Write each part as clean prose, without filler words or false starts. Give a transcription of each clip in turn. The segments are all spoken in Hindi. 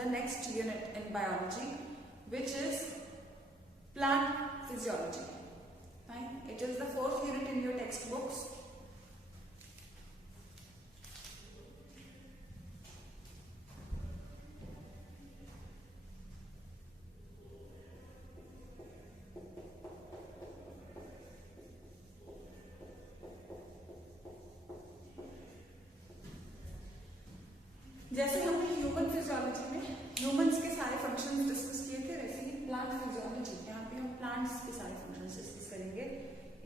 the next unit in biology, which is plant physiology. Fine. It is the 4th unit in your textbooks. जैसे हमने ह्यूमन फिजियोलॉजी में ह्यूमंस के सारे फंक्शंस डिस्कस किए थे, वैसे ही प्लांट फिजियोलॉजी यहाँ पे हम प्लांट्स के सारे फंक्शंस डिस्कस करेंगे।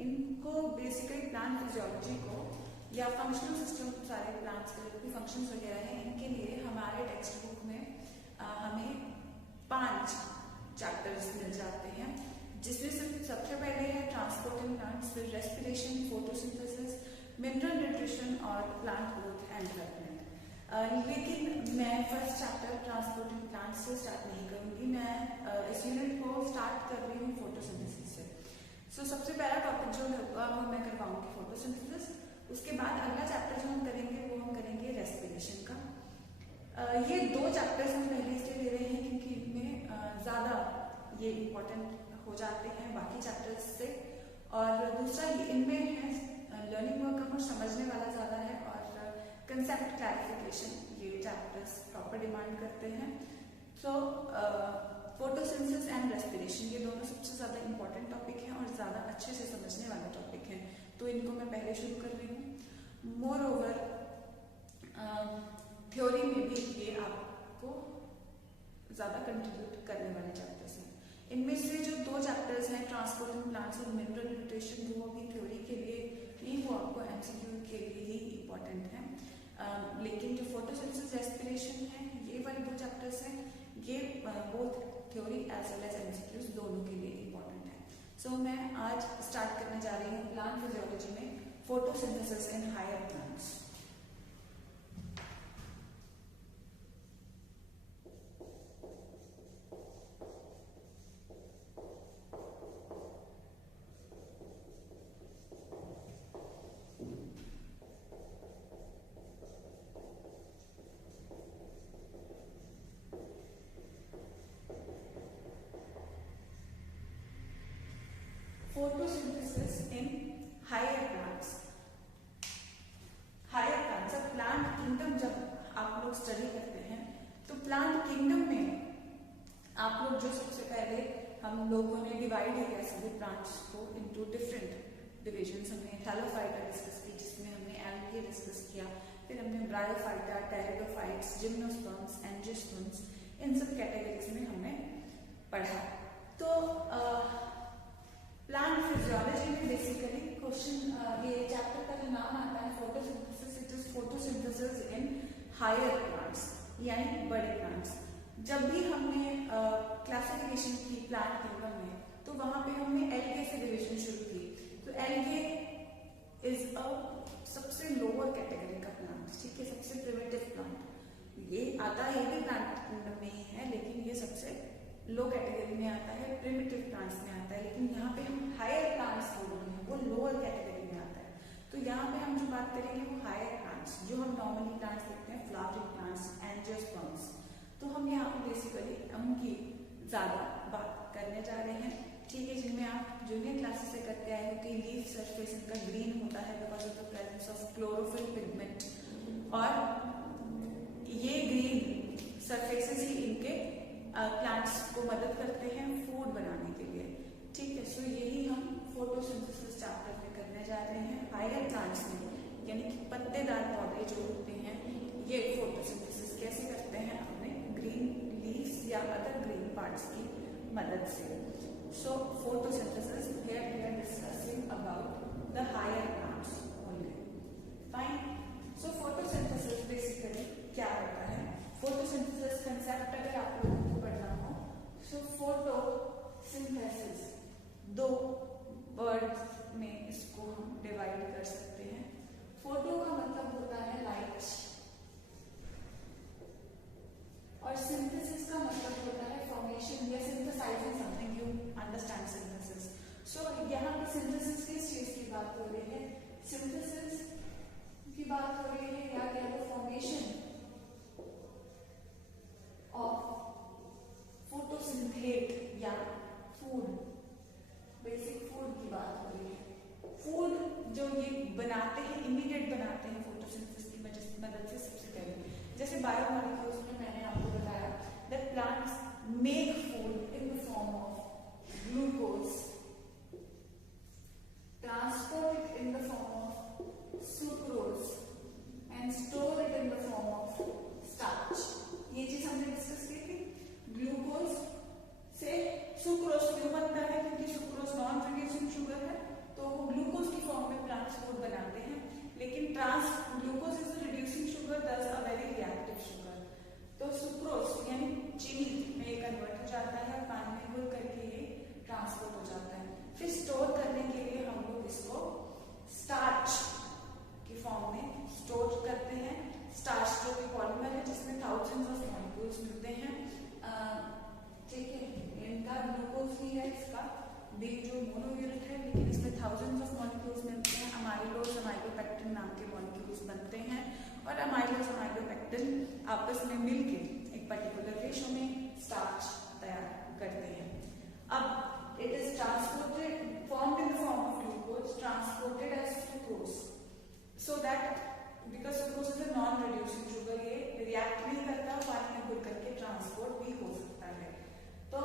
इनको बेसिकली प्लांट फिजियोलॉजी को या फंक्शनल सिस्टम, सारे प्लांट्स के जो भी फंक्शंस वगैरह हैं, इनके लिए हमारे टेक्स्ट बुक में हमें 5 चैप्टर्स मिल जाते हैं, जिसमें सबसे पहले है ट्रांसपोर्टिंग प्लांट्स, फिर रेस्पिरेशन, फोटोसिंथेसिस, मिनरल न्यूट्रिशन और प्लांट ग्रोथ एंड डेवलपमेंट। लेकिन मैं फर्स्ट चैप्टर ट्रांसपोर्टिंग प्लांट्स से स्टार्ट नहीं करूंगी, मैं इस यूनिट को स्टार्ट कर रही हूँ फोटोसिंथेसिस से। सो सबसे पहला टॉपिक जो होगा वो मैं करवाऊंगी फोटोसिंथेसिस। उसके बाद अगला चैप्टर जो हम करेंगे वो हम करेंगे रेस्पिरेशन का। ये 2 चैप्टर्स हम पहले इसलिए ले रहे हैं क्योंकि इनमें ज्यादा ये इम्पोर्टेंट हो जाते हैं बाकी चैप्टर्स से, और दूसरा इनमें है लर्निंग वर्क और समझने वाला ज्यादा है, और कंसेप्ट क्लैरिफिकेशन ये चैप्टर्स प्रॉपर डिमांड करते हैं। सो फोटोसिंथेसिस एंड रेस्पिरेशन ये दोनों सबसे ज्यादा इंपॉर्टेंट टॉपिक हैं और ज्यादा अच्छे से समझने वाले टॉपिक हैं, तो इनको मैं पहले शुरू कर रही हूँ। मोर ओवर थ्योरी में भी ये आपको ज्यादा कंट्रीब्यूट करने वाले चैप्टर्स हैं। इनमें से जो 2 चैप्टर्स हैं ट्रांसपोर्टिंग प्लांट्स और मिनरल न्यूट्रिशन, वो भी थ्योरी के लिए नहीं, वो आपको एमसीक्यू के लिए ही इम्पोर्टेंट है। लेकिन जो फोटोसिंथेसिस रेस्पिरेशन है, ये वाले 2 चैप्टर्स हैं, ये both theory as well as MCQs दोनों के लिए इम्पोर्टेंट है। सो मैं आज स्टार्ट करने जा रही हूँ प्लांट फिजियोलॉजी में photosynthesis in higher plants. Photosynthesis in higher plants. Higher plants, अब प्लांट किंगडम जब आप लोग स्टडी करते हैं तो प्लांट किंगडम में आप लोग जो सबसे पहले हम लोगों ने डिवाइड किया सभी प्लांट्स को इनटू डिफरेंट डिविजन्स। हमने थैलोफाइटा डिस्कस की, जिसमें हमने एल्गे डिस्कस किया, फिर हमने ब्रायोफाइटा, टेरिडोफाइट्स, जिम्नोस्पर्म्स, एंजियोस्पर्म्स, इन सब कैटेगरीज में हमने पढ़ा। तो प्लांट फिजियोलॉजी में बेसिकली क्वेश्चन, ये चैप्टर का जो नाम आता है photosynthesis, it is photosynthesis in higher plants, यानी बड़े प्लांट्स। जब भी हमने क्लासिफिकेशन की प्लांट किंगडम में, तो वहां पे हमने एल्गे से डिवीजन शुरू की। तो एल्गे इज अ सबसे लोअर कैटेगरी का प्लांट, ठीक है, सबसे प्रिमिटिव प्लांट। ये आता है, ये भी प्लांट किंगडम में ही है, लेकिन ये सबसे लो कैटेगरी में आता है, प्रिमिटिव प्लांट्स में आता है। लेकिन यहाँ पे हम हायर प्लांट्स बोल रहे हैं, वो लोअर कैटेगरी में आता है। तो यहाँ पे हम जो बात करेंगे वो हायर प्लांट्स, जो हम नॉर्मली प्लांट्स देखते हैं, फ्लावरिंग प्लांट्स, एंजियोस्पर्म्स, तो हम यहाँ पे बेसिकली उनकी ज्यादा बात करने जा रहे हैं, ठीक है, जिनमें आप जूनियर क्लासेस से करते आए हो कि लीफ सरफेस इनका ग्रीन होता है because of the presence of chlorophyll pigment, और ये ग्रीन सरफेसेस ही इनके प्लांट्स को मदद करते हैं फूड बनाने के लिए, ठीक है। सो यही हम फोटोसिंथेसिस चैप्टर में करने जा रहे हैं हायर प्लांट्स में, यानी कि पत्तेदार पौधे जो होते हैं, ये फोटोसिंथेसिस कैसे करते हैं अपने ग्रीन लीव्स या अदर ग्रीन पार्ट्स की मदद से। So photosynthesis, here we are discussing about the higher plants only. Fine. So photosynthesis basically क्या होता है? फोटोसिंथेसिस कंसेप्ट अगर आप लोगों को पढ़ना हो, सो फोटोसिंथेसिस 2 वर्ड्स में इसको हम डिवाइड कर सकते हैं। फोटो का मतलब होता है लाइट, और सिंथेसिस का मतलब होता है फॉर्मेशन या synthesising something, you understand synthesis. So यहाँ पे सिंथेसिस किस चीज की बात हो रही है? सिंथेसिस की बात हो रही है या कह लो फॉर्मेशन of बनाते हैं, इमीडिएट बनाते हैं फोटोसिंथेसिस की मदद से सबसे पहले। जैसे बायोमॉलिक्यूल्स में मैंने आपको बताया that plants make food in the form of glucose, transport it in the form of sucrose and store it in the form of starch। ये चीज हमने डिस्कस की थी। ग्लूकोज से सुक्रोज क्यों बनता है? क्योंकि सुक्रोज नॉन रिड्यूसिंग शुगर है, तो वो ग्लूकोज की फॉर्म में प्लांट्स फूड बनाते हैं। लेकिन glucose is a reducing sugar, दस अ वेरी रिएक्टिव शुगर। तो सुक्रोज यानी चीनी में ये कन्वर्ट हो जाता है, पानी में घुल करके ये ट्रांसपोर्ट हो जाता है। फिर स्टोर करने के लिए हम लोग इसको स्टार्च की फॉर्म में स्टोर करते हैं। स्टार्च जो कि पॉलीमर है जिसमें थाउजेंड्स ऑफ मॉलिक्यूल्स मिलते हैं, ठीक है। इनका ग्लूकोज ही है, इसका भी जो मोनो यूनिट है, लेकिन इसमें थाउजेंड्स ऑफ मॉलिक्यूल्स मिलते हैं। अमाइलोज अमाइलोपेक्टिन नाम के मॉलिक्यूल्स बनते हैं और अमाइलोज अमाइलोपेक्टिन आपस में मिलके एक पर्टिकुलर रेशो में स्टार्च तैयार करते हैं। अब it is transported, formed in the form of glucose, transported as sucrose, so that because sucrose is a non-reducing sugar, ये react नहीं करता, पानी में घुल करके ट्रांसपोर्ट भी हो सकता है। तो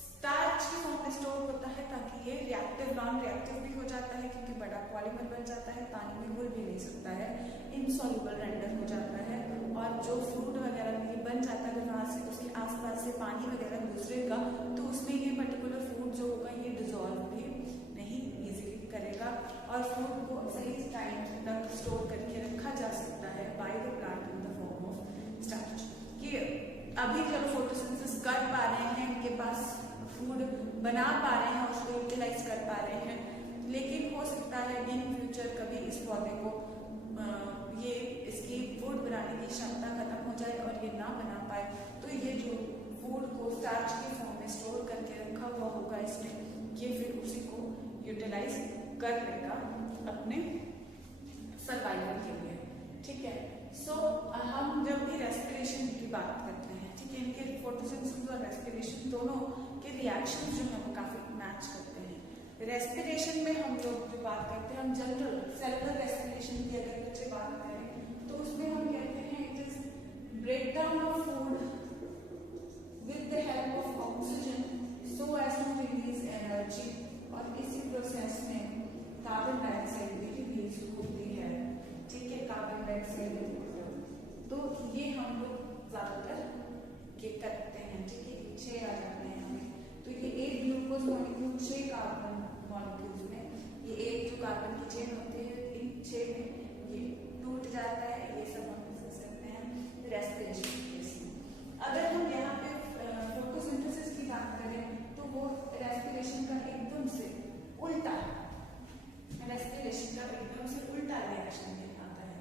स्टार्च की फॉर्म में स्टोर होता है ताकि ये रिएक्टिव नॉन रिएक्टिव भी हो जाता है, क्योंकि बड़ा पॉलीमर बन जाता है, पानी में घुल भी नहीं सकता है, इनसॉल्युबल रेंडर हो जाता है। और जो फ्रूट वगैरह में ये बन जाता है, वहां से उसके आसपास से पानी वगैरह गुजरेगा तो उसमें ये पर्टिकुलर फ्रूट जो होगा ये डिजोल्व भी नहीं इजीली करेगा और फ्रूट को सही टाइम तक स्टोर करके रखा जा सकता है by the plant in the form of starch. कि अभी जब फोटोसिंथेसिस कर पा रहे हैं, इनके पास फूड बना पा रहे हैं, उसको यूटिलाइज कर पा रहे हैं, लेकिन हो सकता है इन फ्यूचर कभी इस पौधे को ये इसकी फूड बनाने की क्षमता खत्म हो जाए और ये ना बना पाए, तो ये जो फूड को स्टार्च के फॉर्म में स्टोर करके रखा हुआ होगा इसमें, ये फिर उसी को यूटिलाइज कर लेगा अपने सर्वाइवल के लिए, ठीक है। सो हम जब भी रेस्पिरेशन की बात करते हैं, ठीक है, इनके फोटोसिंथेसिस और रेस्पिरेशन दोनों के रिएक्शन जो है वो काफी मैच करते हैं। रेस्पिरेशन में हम लोग जो बात करते हैं, हम जनरल सेलुलर रेस्पिरेशन की अगर बच्चे बात करें तो उसमें हम कहते हैं it is breakdown of food with the help of oxygen so as to release energy, और इसी प्रोसेस में कार्बन डाइऑक्साइड भी रिलीज होती है, ठीक है, कार्बन डाइऑक्साइड। तो ये हम लोग ज्यादातर ये करते हैं, ठीक है, 6 आ जाते हैं हमें। तो ये एक ग्लूकोज मॉलिक्यूल 6 कार्बन मॉलिक्यूल्स में ये एक जो कार्बन की चेन होती है, इन 6 में ये टूट जाता है। ये सब हम डिस्कस करते हैं रेस्पिरेशन केस में। अगर हम यहाँ पे फोटोसिंथेसिस की बात करें तो वो रेस्पिरेशन का एकदम से उल्टा, रेस्पिरेशन का एकदम से उल्टा रिएक्शन आता है।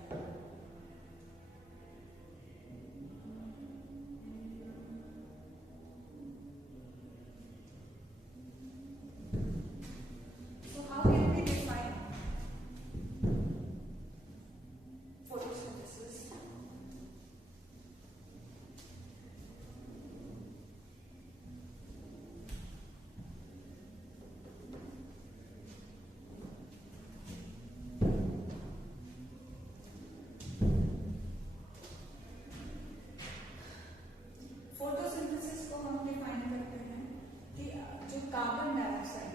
कार्बन डाइऑक्साइड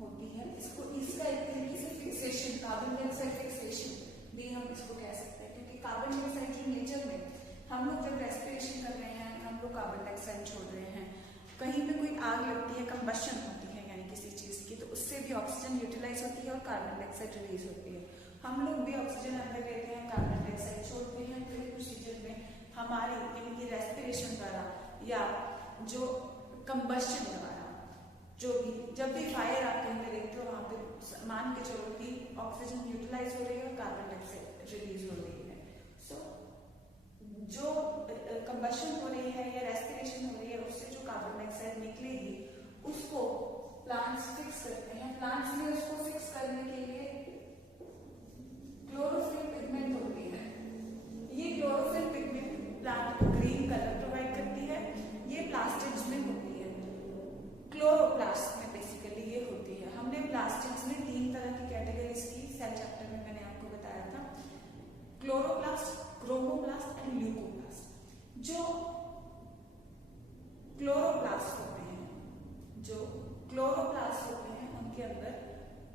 होती है, इसको इसका एक तरीके से फिक्सेशन, कार्बन डाइऑक्साइड फिक्सेशन भी हम इसको कह सकते हैं, क्योंकि कार्बन डाइऑक्साइड की नेचर में हम लोग जब रेस्पिरेशन कर रहे हैं, हम लोग कार्बन डाइऑक्साइड छोड़ रहे हैं, कहीं पे कोई आग लगती है, कंबशन होती है यानी किसी चीज की, तो उससे भी ऑक्सीजन यूटिलाइज होती है और कार्बन डाइऑक्साइड रिलीज होती है। हम लोग भी ऑक्सीजन अंदर लेते हैं, कार्बन डाइऑक्साइड छोड़ते हैं, तो इस प्रोसीजर में हमारी यानी कि रेस्पिरेशन द्वारा या जो कंबशन द्वारा जो भी जब भी फायर आप कहीं पे देखते हो वहां पे मान के चलो कि ऑक्सीजन यूटिलाइज हो रही है और कार्बन डाइऑक्साइड रिलीज हो रही है। सो जो कंबशन हो रही है या रेस्पिरेशन हो रही है, उससे जो कार्बन डाइऑक्साइड निकलेगी उसको प्लांट्स फिक्स करते हैं। प्लांट्स में उसको फिक्स करने के लिए क्लोरोफिल पिगमेंट होती है। ये क्लोरोफिल पिगमेंट प्लांट को ग्रीन कलर प्रोवाइड करती है। ये प्लास्टिड्स में होती है, क्लोरोप्लास्ट में बेसिकली ये होती है। हमने प्लास्टिड्स में 3 तरह की कैटेगरीज की सेल चैप्टर में जो क्लोरोप्लास्ट होते हैं, जो क्लोरोप्लास्ट होते हैं उनके अंदर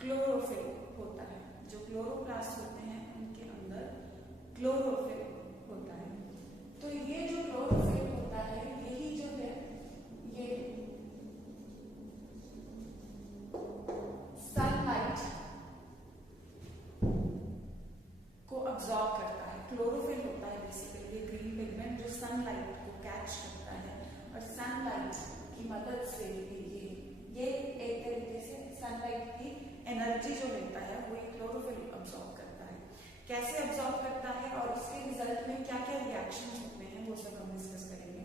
क्लोरोफिल होता है। जो क्लोरोप्लास्ट होते हैं उनके अंदर क्लोरोफिल होता है। तो ये जो क्लोरोफिल होता है यही जो है ये सनलाइट को अब्सॉर्ब करता है। क्लोरोफिल होता है बेसिकली ग्रीन पिगमेंट जो सनलाइट को कैच करता है और सनलाइट की मदद से ये एक तरीके से सनलाइट की एनर्जी जो लेता है वो एक क्लोरोफिल अब्सॉर्ब करता है। कैसे अब्सॉर्ब करता है और उसके रिजल्ट में क्या क्या रिएक्शंस होते हैं वो सब हम डिस्कस करेंगे।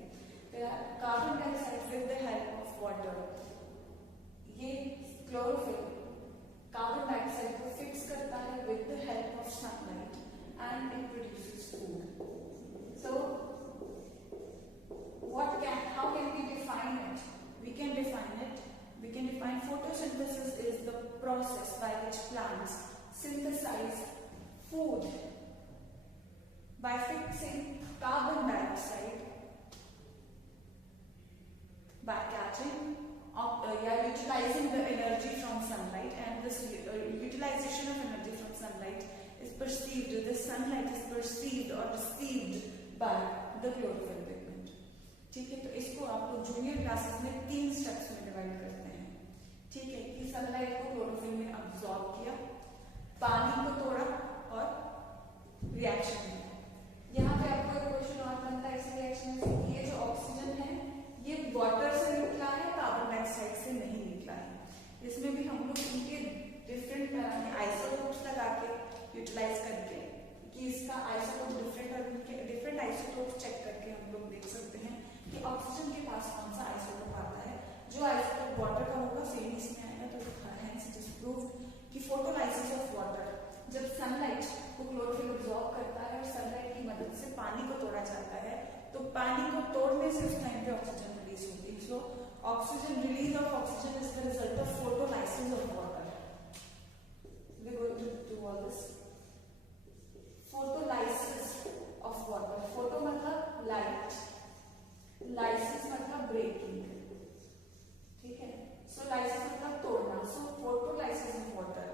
Carbon dioxide with the help of water, ये क्लोरोफिल कार्बन डाइऑक्साइड को फिक्स करता है with the help of sunlight and it produces food. So how can we define it? We can define photosynthesis is the process by which plants synthesize food by fixing carbon dioxide by catching utilizing the energy from sunlight, and this utilization of energy from sunlight is perceived, this sunlight is perceived or received by the chlorophyll pigment। ठीक है, तो इसको आप लोग जूनियर क्लासेस में 3 स्टेप्स में डिवाइड करते हैं। ठीक है, कि सनलाइट को क्लोरोफिल में अब्सॉर्ब किया, पानी को तोड़ा और रिएक्शन किया। यहाँ पे आपको एक क्वेश्चन और बनता है इस रिएक्शन में, ये जो ऑक्सीजन है ये वाटर से निकला है, कार्बन डाइऑक्साइड से नहीं निकला है। इसमें भी हम लोग इनके डिफरेंट तरह के आइसोटोप्स लगा के यूटिलाइज करके कि इसका आइसोटोप डिफरेंट और इनके डिफरेंट आइसोटोप चेक करके हम लोग देख सकते हैं कि ऑक्सीजन के पास कौन सा आइसोटोप आता है। जो आइसोटोप वाटर का होगा सेम इसमें आएगा। तो हेंस इट इज प्रूव्ड कि फोटोलाइसिस ऑफ वाटर, जब सनलाइट को क्लोरोफिल अब्सॉर्ब करता है और सनलाइट की मदद से पानी को तोड़ा जाता है, तो पानी को तोड़ने से उस टाइम पे ऑक्सीजन रिलीज होती है। So oxygen release of oxygen is the result of photolysis of water. We are going to do all this. Photolysis of water, photo मतलब लाइट, लाइसिस मतलब ब्रेकिंग। ठीक है, सो लाइसिस मतलब तोड़ना। सो फोटोलाइसिस ऑफ वाटर,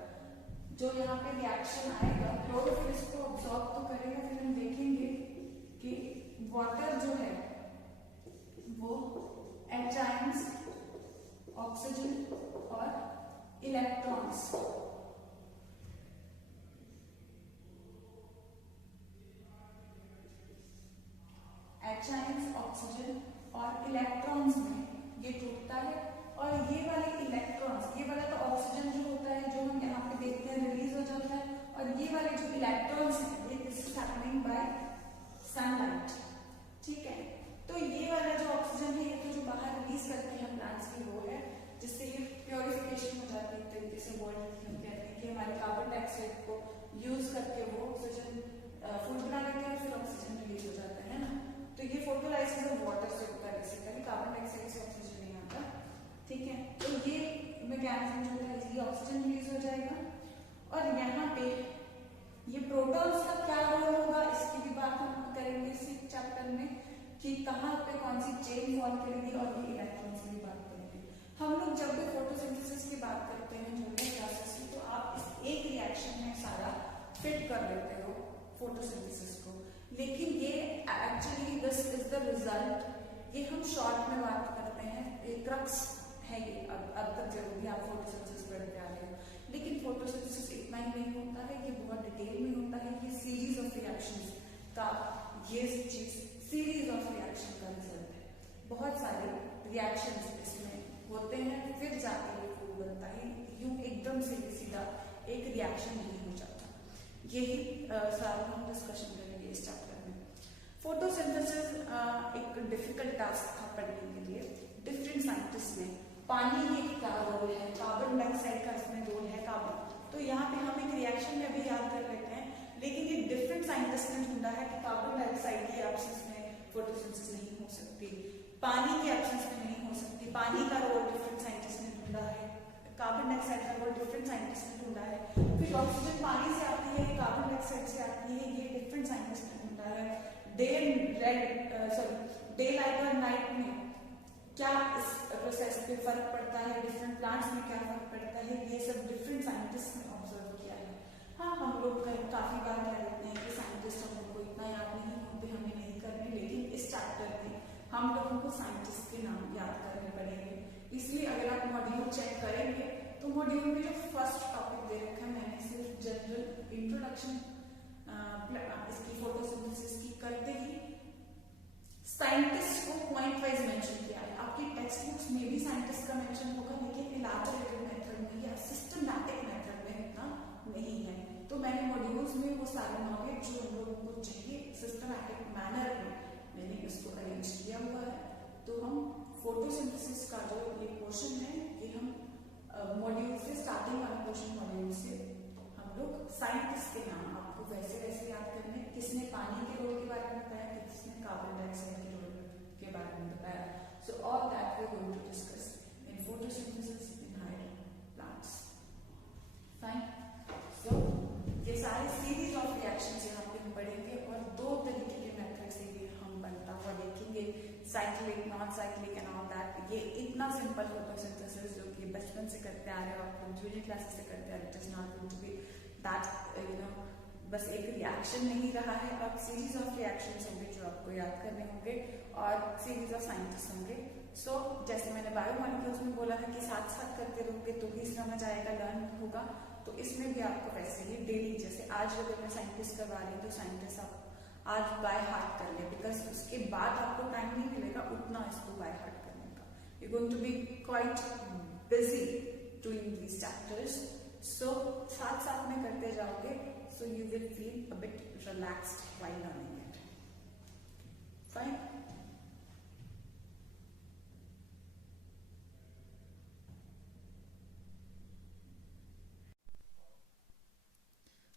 जो यहाँ पे रिएक्शन आएगा, क्लोरोफिल इसको अब्सॉर्ब तो करेगा, फिर हम देखेंगे कि वाटर जो है वो एंजाइम्स, ऑक्सीजन और इलेक्ट्रॉन्स एंजाइम्स, ऑक्सीजन और इलेक्ट्रॉन्स में ये टूटता है। और ये वाले इलेक्ट्रॉन्स, ये वाला तो ऑक्सीजन जो होता है जो हम यहाँ पे देखते हैं रिलीज हो जाता है, और ये वाले जो इलेक्ट्रॉन्स हैं ये this is happening bye sunlight. ठीक है, तो ये वाला जो ऑक्सीजन है ये तो जो बाहर रिलीज करते हैं प्लांट्स की वो है, जिससे ये प्योरिफिकेशन हो जाती है एक तरीके से। वर्ल्ड हम कहते हैं कि हमारे कार्बन डाइऑक्साइड को यूज करके वो ऑक्सीजन फूड बना लेते हैं, फिर ऑक्सीजन रिलीज हो जाता है ना। तो ये फोटोलाइसिस ऑफ वाटर से होता है बेसिकली, कार्बन डाइऑक्साइड से ऑक्सीजन नहीं आता। ठीक है, तो ये मैकेनिज्म जो है ये ऑक्सीजन रिलीज हो जाएगा। और यहाँ पे ये प्रोटॉन्स का क्या रोल होगा इसकी भी बात हम करेंगे इस चैप्टर में, कि कहाँ पे कौन सी चेन फॉर्म करेगी, और ये इलेक्ट्रॉन्स की भी बात करेंगे। हम लोग जब भी फोटोसिंथेसिस की बात करते हैं जूनियर क्लासेस की, तो आप इस एक रिएक्शन में सारा फिट कर लेते हो फोटोसिंथेसिस को, लेकिन ये actually this is the result. ये हम शॉर्ट में बात करते हैं, एक क्रक्स है ये। अब तक जब भी आप फोटोसिंथेसिस पढ़ते आ रहे हो, लेकिन फोटोसिंथेसिस इतना ही नहीं होता है, ये बहुत डिटेल में होता है। ये सीरीज ऑफ रिएक्शंस का, ये चीज सीरीज ऑफ रिएक्शन का रिजल्ट है। बहुत सारे रिएक्शंस इसमें होते हैं, फिर जाके ये फूड बनता है। यूं एकदम से सीधा एक रिएक्शन नहीं हो जाता। यही सारा हम डिस्कशन करेंगे इस चैप्टर में। फोटोसिंथेसिस एक डिफिकल्ट टास्क था पढ़ने के लिए। डिफरेंट साइंटिस्ट ने, पानी में क्या रोल है, कार्बन डाइऑक्साइड का इसमें रोल है, कार्बन, तो यहाँ पे हम एक रिएक्शन में भी याद कर लेते हैं, लेकिन ये डिफरेंट साइंटिस्ट ने ढूंढा है कि कार्बन डाइऑक्साइड की एब्सेंस में फोटोसिंथेसिस नहीं हो सकती, पानी की एब्सेंस में नहीं हो सकती। पानी का रोल डिफरेंट साइंटिस्ट ने ढूंढा है, कार्बन डाइऑक्साइड का रोल डिफरेंट साइंटिस्ट ने ढूंढा है। फिर ऑक्सीजन पानी से आती है, कार्बन डाइऑक्साइड से आती है, ये डिफरेंट साइंटिस्ट ने ढूंढा है। डे लाइट और नाइट में क्या इस प्रोसेस पे फर्क पड़ता है, डिफरेंट प्लांट्स में क्या फर्क पड़ता है, ये सब डिफरेंट साइंटिस्ट ने ऑब्जर्व किया है। हाँ, हम लोग काफी बार कह देते हैं कि साइंटिस्ट हम लोग को इतना याद नहीं होते, हमें नहीं करने, लेकिन इस चैप्टर में हम लोगों को साइंटिस्ट के नाम याद करने पड़ेंगे। इसलिए अगर आप मॉड्यूल चेक करेंगे तो मॉड्यूल में जो फर्स्ट टॉपिक दे रखा है, मैंने सिर्फ जनरल इंट्रोडक्शन इसकी फोटोसिंथेसिस की करते ही साइंटिस्ट को पॉइंट वाइज मेंशन किया है। आपकी टेक्स्ट बुक्स में भी साइंटिस्ट का मेंशन होगा, लेकिन इलैबोरेटेड मेथड में या सिस्टमैटिक मेथड में इतना नहीं है। तो मैंने मॉड्यूल्स में वो सारे नॉलेज जो हम लोगों को चाहिए सिस्टमैटिक मैनर में मैंने इसको अरेंज किया हुआ है। तो हम फोटोसिंथेसिस का जो ये पोर्शन है, ये हम मॉड्यूल से स्टार्टिंग वाला पोर्शन मॉड्यूल से हम लोग साइंटिस्ट के नाम आपको वैसे वैसे याद करने, किसने पानी के रोल के बारे में बताया, किसने कार्बन डाइऑक्साइड के रोल के बारे में बताया। So all that we are going to discuss in photosynthesis in higher plants. Fine. So ये सारे सीरीज ऑफ रिएक्शंस यहाँ पे हम पढ़ेंगे और दो तरीके के मेथड से ये हम बनता हुआ देखेंगे, cyclic, non cyclic and all that. ये इतना सिंपल फोटोसिंथेसिस जो कि बचपन से करते आ रहे हो, आप लोग जूनियर क्लासेस से करते आ रहे हो, it is not going to be that बस एक रिएक्शन नहीं रहा है, अब सीरीज ऑफ रिएक्शंस होंगे जो आपको याद करने होंगे और सीरीज ऑफ साइंटिस्ट होंगे। सो जैसे मैंने बायोमॉलिक्यूल्स में बोला है कि साथ साथ करते रहोगे तो ही समझ आएगा, लर्न होगा। तो इसमें भी आपको वैसे ही डेली, जैसे आज अगर मैं साइंटिस्ट करवा रही हूँ तो साइंटिस्ट आप आज बाय हार्ट कर ले, बिकॉज उसके बाद आपको टाइम नहीं मिलेगा उतना इसको बाय हार्ट करने का। You going to be quite busy doing these chapters. So साथ साथ में करते जाओगे, so you will feel a bit relaxed while learning it. Fine.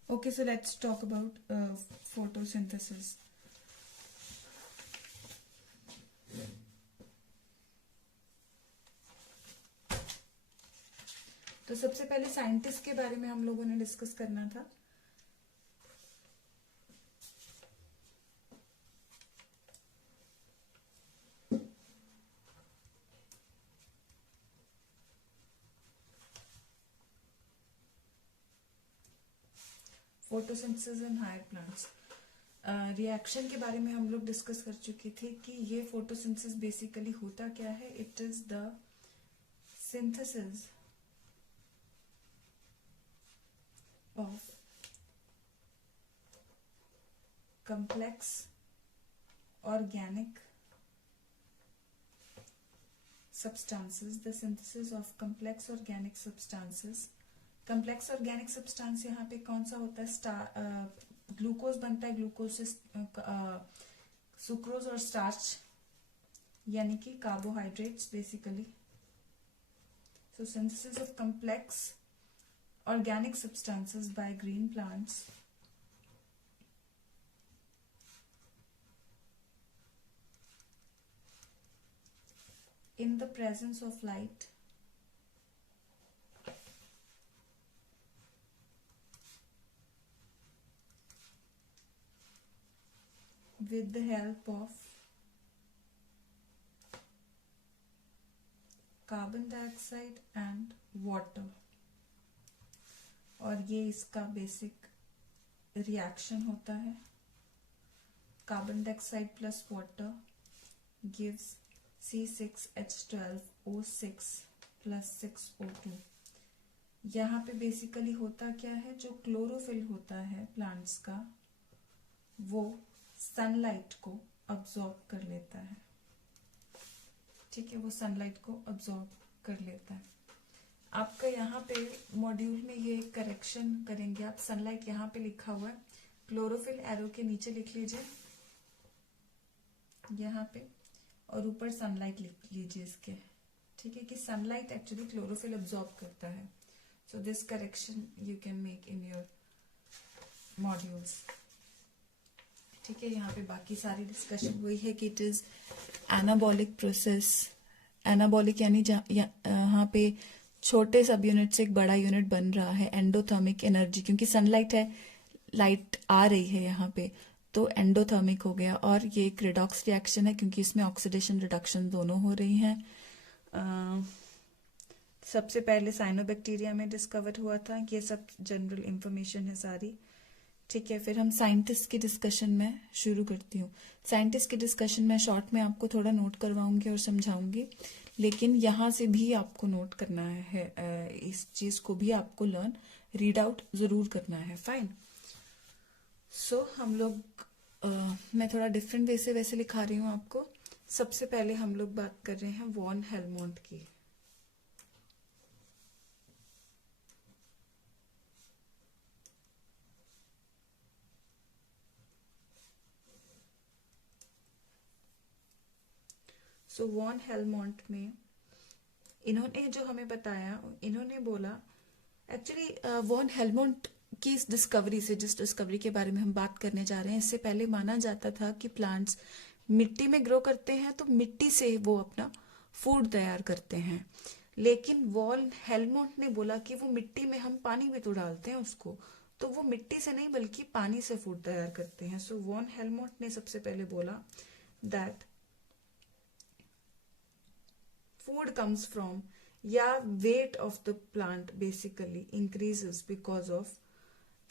Okay, so let's talk about photosynthesis. तो सबसे पहले साइंटिस्ट के बारे में हम लोगों ने डिस्कस करना था। Photosynthesis in higher plants. Reaction के बारे में हम लोग डिस्कस कर चुके थे कि ये फोटोसिंथेसिस बेसिकली होता क्या है। It is the synthesis of complex organic substances, the synthesis of complex organic substances. complex organic substance यहाँ पे कौन सा होता है, ग्लूकोज बनता है, ग्लूकोज से सुक्रोज और स्टार्च यानी कि carbohydrates basically. So synthesis of complex organic substances by green plants in the presence of light with the help of carbon dioxide and water। और ये इसका बेसिक रिएक्शन होता है। Carbon dioxide plus water gives C6H12O6 plus 6O2। यहाँ पे बेसिकली होता क्या है, जो क्लोरोफिल होता है प्लांट्स का वो सनलाइट को अब्सॉर्ब कर लेता है। ठीक है, वो सनलाइट को अब्सॉर्ब कर लेता है। आपका यहाँ पे मॉड्यूल में ये करेक्शन करेंगे आप, सनलाइट यहाँ पे लिखा हुआ है, क्लोरोफिल एरो के नीचे लिख लीजिए यहाँ पे, और ऊपर सनलाइट लिख लीजिए इसके। ठीक है, कि सनलाइट एक्चुअली क्लोरोफिल अब्सॉर्ब करता है। So this correction you can make in your modules. ठीक है, यहाँ पे बाकी सारी डिस्कशन हुई है कि it is anabolic process. Anabolic यानी यहाँ पे छोटे सब यूनिट से एक बड़ा यूनिट बन रहा है, एंडोथर्मिक एनर्जी, क्योंकि सनलाइट है, लाइट आ रही है यहाँ पे, तो एंडोथर्मिक हो गया, और ये एक रिडॉक्स रिएक्शन है क्योंकि इसमें ऑक्सीडेशन रिडक्शन दोनों हो रही हैं। सबसे पहले साइनोबैक्टीरिया में डिस्कवर हुआ था। ये सब जनरल इंफॉर्मेशन है सारी, ठीक है। फिर हम साइंटिस्ट की डिस्कशन में शुरू करती हूँ। साइंटिस्ट की डिस्कशन में शॉर्ट में आपको थोड़ा नोट करवाऊंगी और समझाऊंगी, लेकिन यहाँ से भी आपको नोट करना है, इस चीज को भी आपको लर्न रीड आउट जरूर करना है। फाइन। सो हम लोग मैं थोड़ा डिफरेंट वे से वैसे लिखा रही हूँ आपको। सबसे पहले हम लोग बात कर रहे हैं वॉन हेलमोंट की। सो वॉन हेलमोंट में इन्होंने जो हमें बताया, इन्होंने बोला एक्चुअली वॉन हेलमोंट की इस डिस्कवरी से, जिस डिस्कवरी के बारे में हम बात करने जा रहे हैं, इससे पहले माना जाता था कि प्लांट्स मिट्टी में ग्रो करते हैं तो मिट्टी से वो अपना फूड तैयार करते हैं। लेकिन वॉन हेलमोंट ने बोला कि वो मिट्टी में हम पानी भी तो डालते हैं उसको, तो वो मिट्टी से नहीं बल्कि पानी से फूड तैयार करते हैं। सो वॉन हेलमोंट ने सबसे पहले बोला दैट food comes from, या weight of the plant basically increases because of,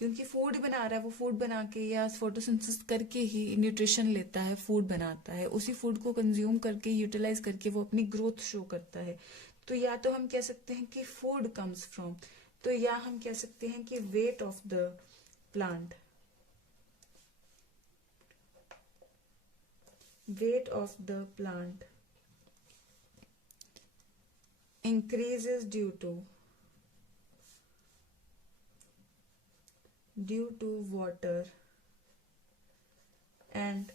क्योंकि फूड बना रहा है, वो फूड बना के या फोटोसिंथेसिस करके ही न्यूट्रिशन लेता है, फूड बनाता है, उसी फूड को कंज्यूम करके यूटिलाइज करके वो अपनी ग्रोथ शो करता है। तो या तो हम कह सकते हैं कि फूड कम्स फ्रॉम, तो या हम कह सकते हैं कि weight of the plant, weight of the plant increases due to water and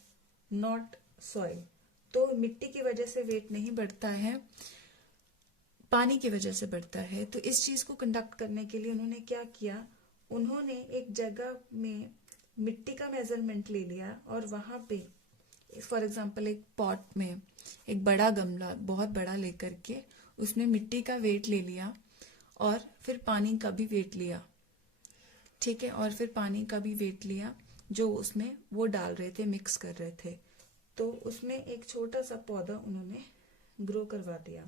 not soil। तो मिट्टी की वजह से वेट नहीं बढ़ता है, पानी की वजह से बढ़ता है। तो इस चीज को कंडक्ट करने के लिए उन्होंने क्या किया, उन्होंने एक जगह में मिट्टी का मेजरमेंट ले लिया और वहां पे फॉर एग्जाम्पल एक पॉट में एक बड़ा गमला बहुत बड़ा लेकर के उसमें मिट्टी का वेट ले लिया और फिर पानी का भी वेट लिया, ठीक है, और फिर पानी का भी वेट लिया जो उसमें वो डाल रहे थे, मिक्स कर रहे थे। तो उसमें एक छोटा सा पौधा उन्होंने ग्रो करवा दिया।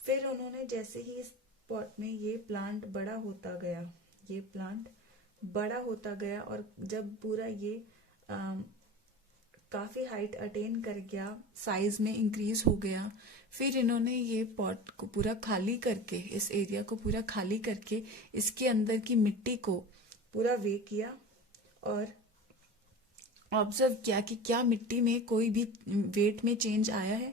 फिर उन्होंने जैसे ही इस पॉट में ये प्लांट बड़ा होता गया, ये प्लांट बड़ा होता गया और जब पूरा ये काफी हाइट अटेन कर गया, साइज में इंक्रीज हो गया, फिर इन्होंने ये पॉट को पूरा खाली करके, इस एरिया को पूरा खाली करके इसके अंदर की मिट्टी को पूरा वे किया और ऑब्जर्व किया कि क्या मिट्टी में कोई भी वेट में चेंज आया है।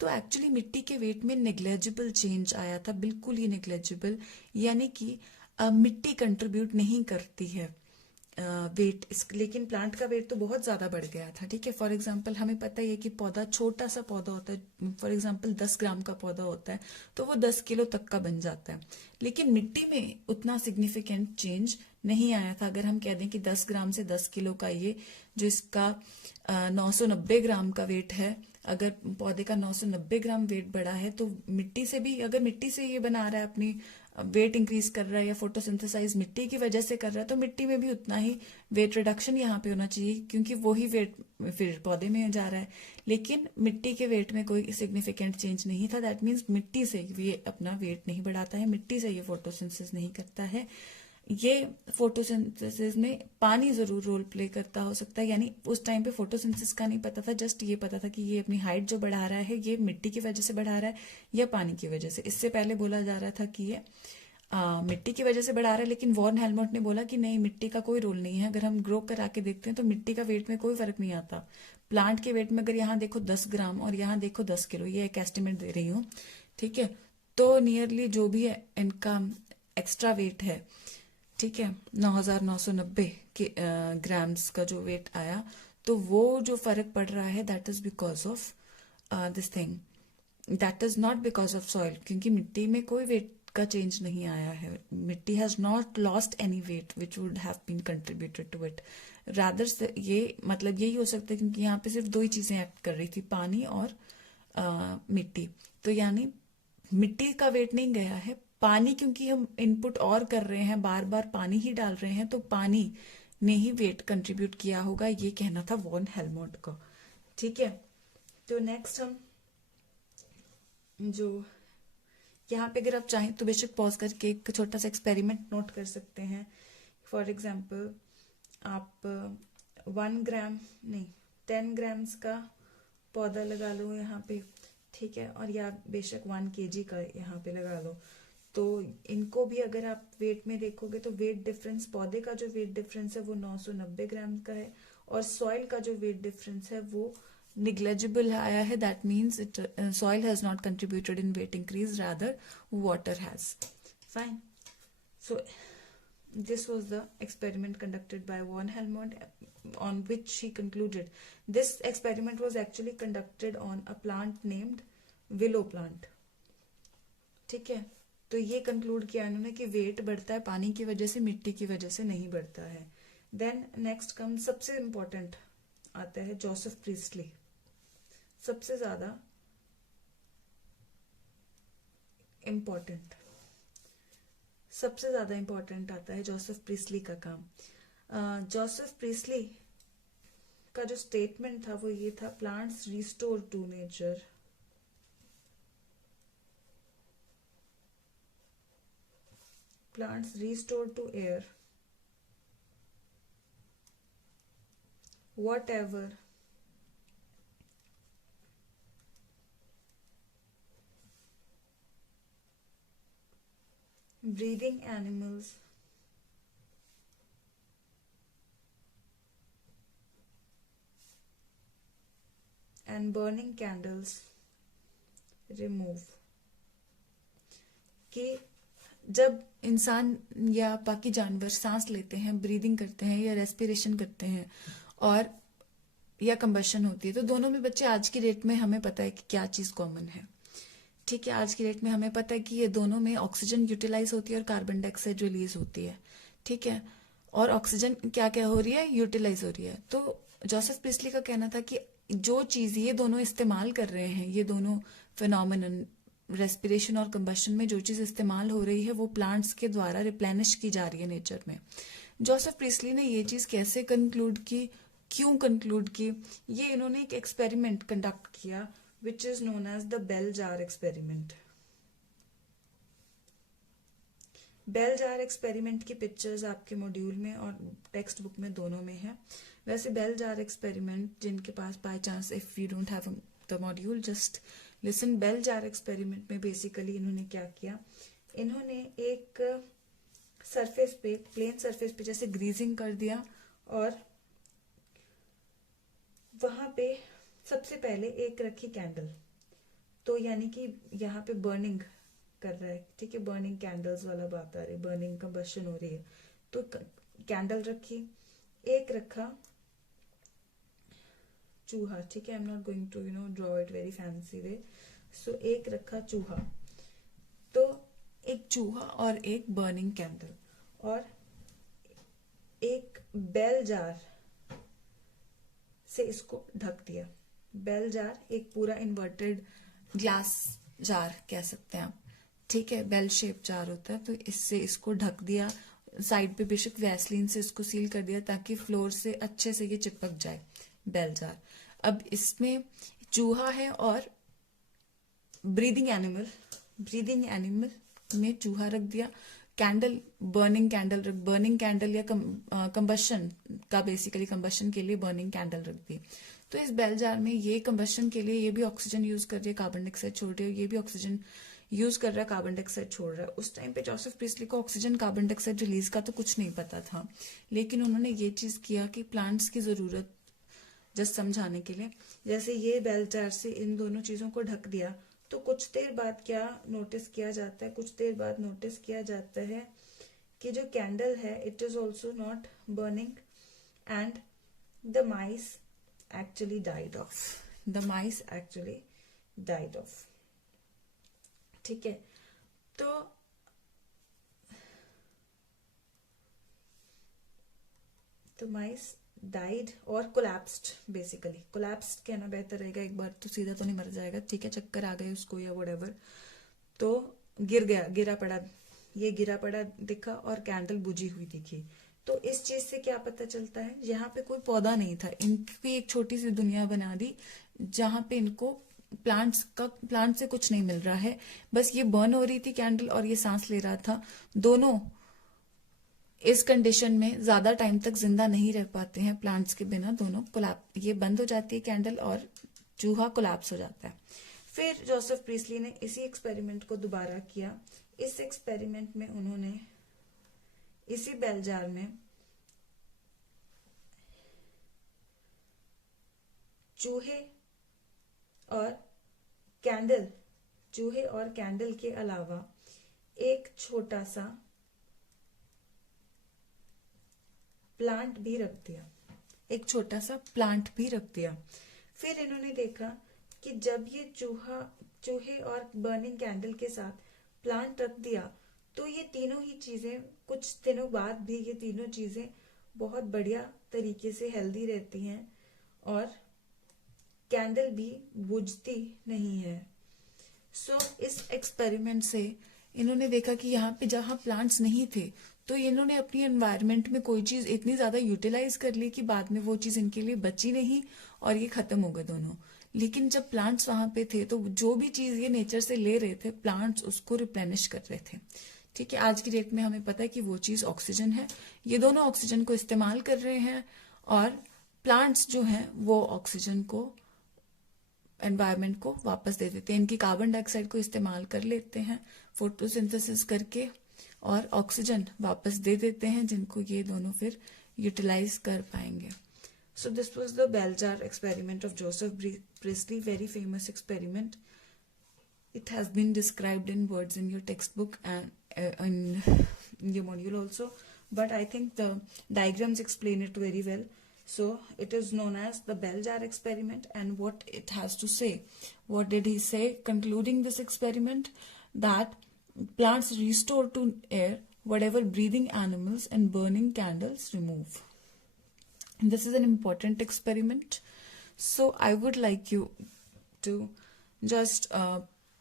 तो एक्चुअली मिट्टी के वेट में नेग्लेजिबल चेंज आया था, बिल्कुल ही नेग्लेजिबल, यानी कि मिट्टी कंट्रीब्यूट नहीं करती है वेट, लेकिन प्लांट का वेट तो बहुत ज्यादा बढ़ गया था, ठीक है। फॉर एग्जांपल हमें पता ही है कि पौधा छोटा सा पौधा होता है, फॉर एग्जांपल 10 ग्राम का पौधा होता है तो वो 10 किलो तक का बन जाता है, लेकिन मिट्टी में उतना सिग्निफिकेंट चेंज नहीं आया था। अगर हम कह दें कि 10 ग्राम से 10 किलो का ये जो इसका 990 ग्राम का वेट है, अगर पौधे का 990 ग्राम वेट बढ़ा है तो मिट्टी से भी, अगर मिट्टी से ये बना रहा है, अपनी वेट इंक्रीज कर रहा है या फोटोसिंथेसाइज मिट्टी की वजह से कर रहा है, तो मिट्टी में भी उतना ही वेट रिडक्शन यहाँ पे होना चाहिए क्योंकि वो ही वेट फिर पौधे में जा रहा है। लेकिन मिट्टी के वेट में कोई सिग्निफिकेंट चेंज नहीं था। दैट मीन्स मिट्टी से ये अपना वेट नहीं बढ़ाता है, मिट्टी से ये फोटोसिंथेसिस नहीं करता है। ये फोटोसिंथेसिस में पानी जरूर रोल प्ले करता हो सकता है, यानी उस टाइम पे फोटोसिंथेसिस का नहीं पता था, जस्ट ये पता था कि ये अपनी हाइट जो बढ़ा रहा है ये मिट्टी की वजह से बढ़ा रहा है या पानी की वजह से। इससे पहले बोला जा रहा था कि ये मिट्टी की वजह से बढ़ा रहा है, लेकिन वॉन हेलमोंट ने बोला कि नहीं, मिट्टी का कोई रोल नहीं है। अगर हम ग्रो करा के देखते हैं तो मिट्टी का वेट में कोई फर्क नहीं आता। प्लांट के वेट में अगर यहाँ देखो 10 ग्राम और यहाँ देखो 10 किलो, ये एक एस्टिमेट दे रही हूँ, ठीक है, तो नियरली जो भी है इनका एक्स्ट्रा वेट है, ठीक है, 9,990 ग्राम्स का जो वेट आया, तो वो जो फर्क पड़ रहा है that is because of this thing, that is not because of soil, क्योंकि मिट्टी में कोई वेट का चेंज नहीं आया है। मिट्टी has not lost any weight which would have been contributed to it. Rather ये मतलब यही हो सकता है क्योंकि यहाँ पे सिर्फ दो ही चीजें एक्ट कर रही थी, पानी और मिट्टी। तो यानी मिट्टी का वेट नहीं गया है, पानी, क्योंकि हम इनपुट और कर रहे हैं, बार बार पानी ही डाल रहे हैं, तो पानी ने ही वेट कंट्रीब्यूट किया होगा, ये कहना था वॉन हेलमोट को। ठीक है, तो नेक्स्ट हम जो यहाँ पे अगर आप चाहें तो बेशक पॉज करके एक छोटा सा एक्सपेरिमेंट नोट कर सकते हैं। फॉर एग्जाम्पल आप 1 ग्राम नहीं 10 ग्राम्स का पौधा लगा लो यहाँ पे, ठीक है, और या बेशक 1 kg का यहाँ पे लगा लो। तो इनको भी अगर आप वेट में देखोगे तो वेट डिफरेंस, पौधे का जो वेट डिफरेंस है वो 990 ग्राम का है, और सॉइल का जो वेट डिफरेंस है वो निग्लेजिबल आया है। That means it soil has not contributed in weight increase, rather water has. Fine, so this was the experiment conducted by von Helmont, on which he concluded. This experiment was actually conducted on a plant named willow plant. ठीक है, तो ये कंक्लूड किया इन्होंने कि वेट बढ़ता है पानी की वजह से, मिट्टी की वजह से नहीं बढ़ता है। देन नेक्स्ट कम, सबसे इंपॉर्टेंट आता है जोसेफ प्रीस्टली। सबसे ज्यादा इंपॉर्टेंट आता है जोसेफ प्रीस्टली का काम। जोसेफ प्रीस्टली का जो स्टेटमेंट था वो ये था, plants restore to nature, plants restore to air whatever breathing animals and burning candles remove। कि जब इंसान या बाकी जानवर सांस लेते हैं, ब्रीदिंग करते हैं या रेस्पिरेशन करते हैं और या कंबशन होती है, तो दोनों में बच्चे आज की डेट में हमें पता है कि क्या चीज कॉमन है। ठीक है, आज की डेट में हमें पता है कि ये दोनों में ऑक्सीजन यूटिलाइज होती है और कार्बन डाइऑक्साइड रिलीज होती है। ठीक है, और ऑक्सीजन क्या क्या हो रही है, यूटिलाइज हो रही है। तो जोसेफ प्रीस्टली का कहना था कि जो चीज ये दोनों इस्तेमाल कर रहे हैं, ये दोनों फिनोमिनन रेस्पिरेशन और कंबशन में जो चीज इस्तेमाल हो रही है वो प्लांट्स के द्वारा रिप्लेनिश की जा रही है नेचर में। जोसेफ प्रीस्टली ने ये चीज कैसे कंक्लूड की, क्यों कंक्लूड की, ये इन्होंने एक एक्सपेरिमेंट कंडक्ट किया which is known as the bell jar experiment. Bell jar experiment की पिक्चर्स आपके मॉड्यूल में और टेक्स्ट बुक में दोनों में है। वैसे बेल जार एक्सपेरिमेंट, जिनके पास by chance if you don't have the module just listen, bell jar experiment में बेसिकली इन्होंने क्या किया, इन्होंने एक सरफेस पे, प्लेन सरफेस पे जैसे ग्रीजिंग कर दिया, और वहां पे सबसे पहले एक रखी कैंडल, तो यानी कि यहाँ पे बर्निंग कर रहा है। ठीक है, बर्निंग कैंडल्स वाला बात आ रही है, बर्निंग कंबशन हो रही है, तो कैंडल रखी। एक रखा चूहा। ठीक है, I am not going to draw it very fancy way. So एक रखा चूहा, तो एक चूहा और एक बर्निंग कैंडल, और एक बेल जार से इसको ढक दिया। बेल जार एक पूरा इन्वर्टेड ग्लास जार कह सकते हैं आप। ठीक है, बेल शेप जार होता है, तो इससे इसको ढक दिया, साइड पे बेशक वैसलीन से इसको सील कर दिया ताकि फ्लोर से अच्छे से ये चिपक जाए बेल जार। अब इसमें चूहा है और ब्रीदिंग एनिमल में चूहा रख दिया, कैंडल बर्निंग कैंडल या कंबशन का, बेसिकली कंबशन के लिए बर्निंग कैंडल रख दी। तो इस बेल जार में ये कंबशन के लिए ये भी ऑक्सीजन यूज कर रही है, कार्बन डाइऑक्साइड छोड़ रही है, ये भी ऑक्सीजन यूज कर रहा है, कार्बन डाइऑक्साइड छोड़ रहा है। उस टाइम पे जोसेफ प्रीस्टली को ऑक्सीजन कार्बन डाइऑक्साइड रिलीज का तो कुछ नहीं पता था, लेकिन उन्होंने ये चीज किया कि प्लांट्स की जरूरत जस्ट समझाने के लिए, जैसे ये बेल जार से इन दोनों चीजों को ढक दिया, तो कुछ देर बाद क्या नोटिस किया जाता है, कुछ देर बाद नोटिस किया जाता है कि जो कैंडल है it is also not burning, and the mice actually died of. ठीक है, तो माइस डाइड और कोलैप्स्ड, बेसिकली कोलैप्स्ड कहना बेहतर रहेगा, एक बार तो सीधा तो नहीं मर जाएगा। ठीक है, चक्कर आ गए उसको या व्हाटएवर, तो गिरा पड़ा दिखा और कैंडल बुझी हुई दिखी। तो इस चीज से क्या पता चलता है, यहाँ पे कोई पौधा नहीं था, इनकी एक छोटी सी दुनिया बना दी जहां पे इनको प्लांट से कुछ नहीं मिल रहा है, बस ये बर्न हो रही थी कैंडल और ये सांस ले रहा था। दोनों इस कंडीशन में ज्यादा टाइम तक जिंदा नहीं रह पाते हैं प्लांट्स के बिना, दोनों कोलैप्स, ये बंद हो जाती है कैंडल और चूहा कोलैप्स हो जाता है। फिर जोसेफ प्रीस्ली ने इसी एक्सपेरिमेंट को दोबारा किया। इस एक्सपेरिमेंट में उन्होंने इसी बेल जार में चूहे और कैंडल, चूहे और कैंडल के अलावा एक छोटा सा प्लांट भी रख दिया, एक छोटा सा प्लांट भी रख दिया। फिर इन्होंने देखा कि जब ये चूहे और बर्निंग कैंडल के साथ प्लांट रख दिया तो ये तीनों ही चीजें कुछ दिनों बाद भी, ये तीनों चीजें बहुत बढ़िया तरीके से हेल्दी रहती हैं और कैंडल भी बुझती नहीं है। सो इस एक्सपेरिमेंट से इन्होंने देखा कि यहाँ पे जहां प्लांट्स नहीं थे तो इन्होंने अपनी एनवायरनमेंट में कोई चीज इतनी ज्यादा यूटिलाइज कर ली कि बाद में वो चीज इनके लिए बची नहीं और ये खत्म हो गए दोनों। लेकिन जब प्लांट्स वहां पे थे तो जो भी चीज ये नेचर से ले रहे थे प्लांट्स उसको रिप्लेनिश कर रहे थे। ठीक है, आज की डेट में हमें पता है कि वो चीज ऑक्सीजन है, ये दोनों ऑक्सीजन को इस्तेमाल कर रहे हैं और प्लांट्स जो हैं वो ऑक्सीजन को, एनवायरनमेंट को वापस दे देते हैं, इनकी कार्बन डाइऑक्साइड को इस्तेमाल कर लेते हैं फोटोसिंथेसिस करके और ऑक्सीजन वापस दे देते हैं जिनको ये दोनों फिर यूटिलाइज कर पाएंगे। So this was the bell jar experiment of Joseph Priestley, very famous experiment. It has been described in words in your textbook and in your module also, but I think the diagrams explain it very well. So it is known as the bell jar experiment, and what it has to say. What did he say concluding this experiment? That plants restore to air whatever breathing animals and burning candles remove. And this is an important experiment. So I would like you to just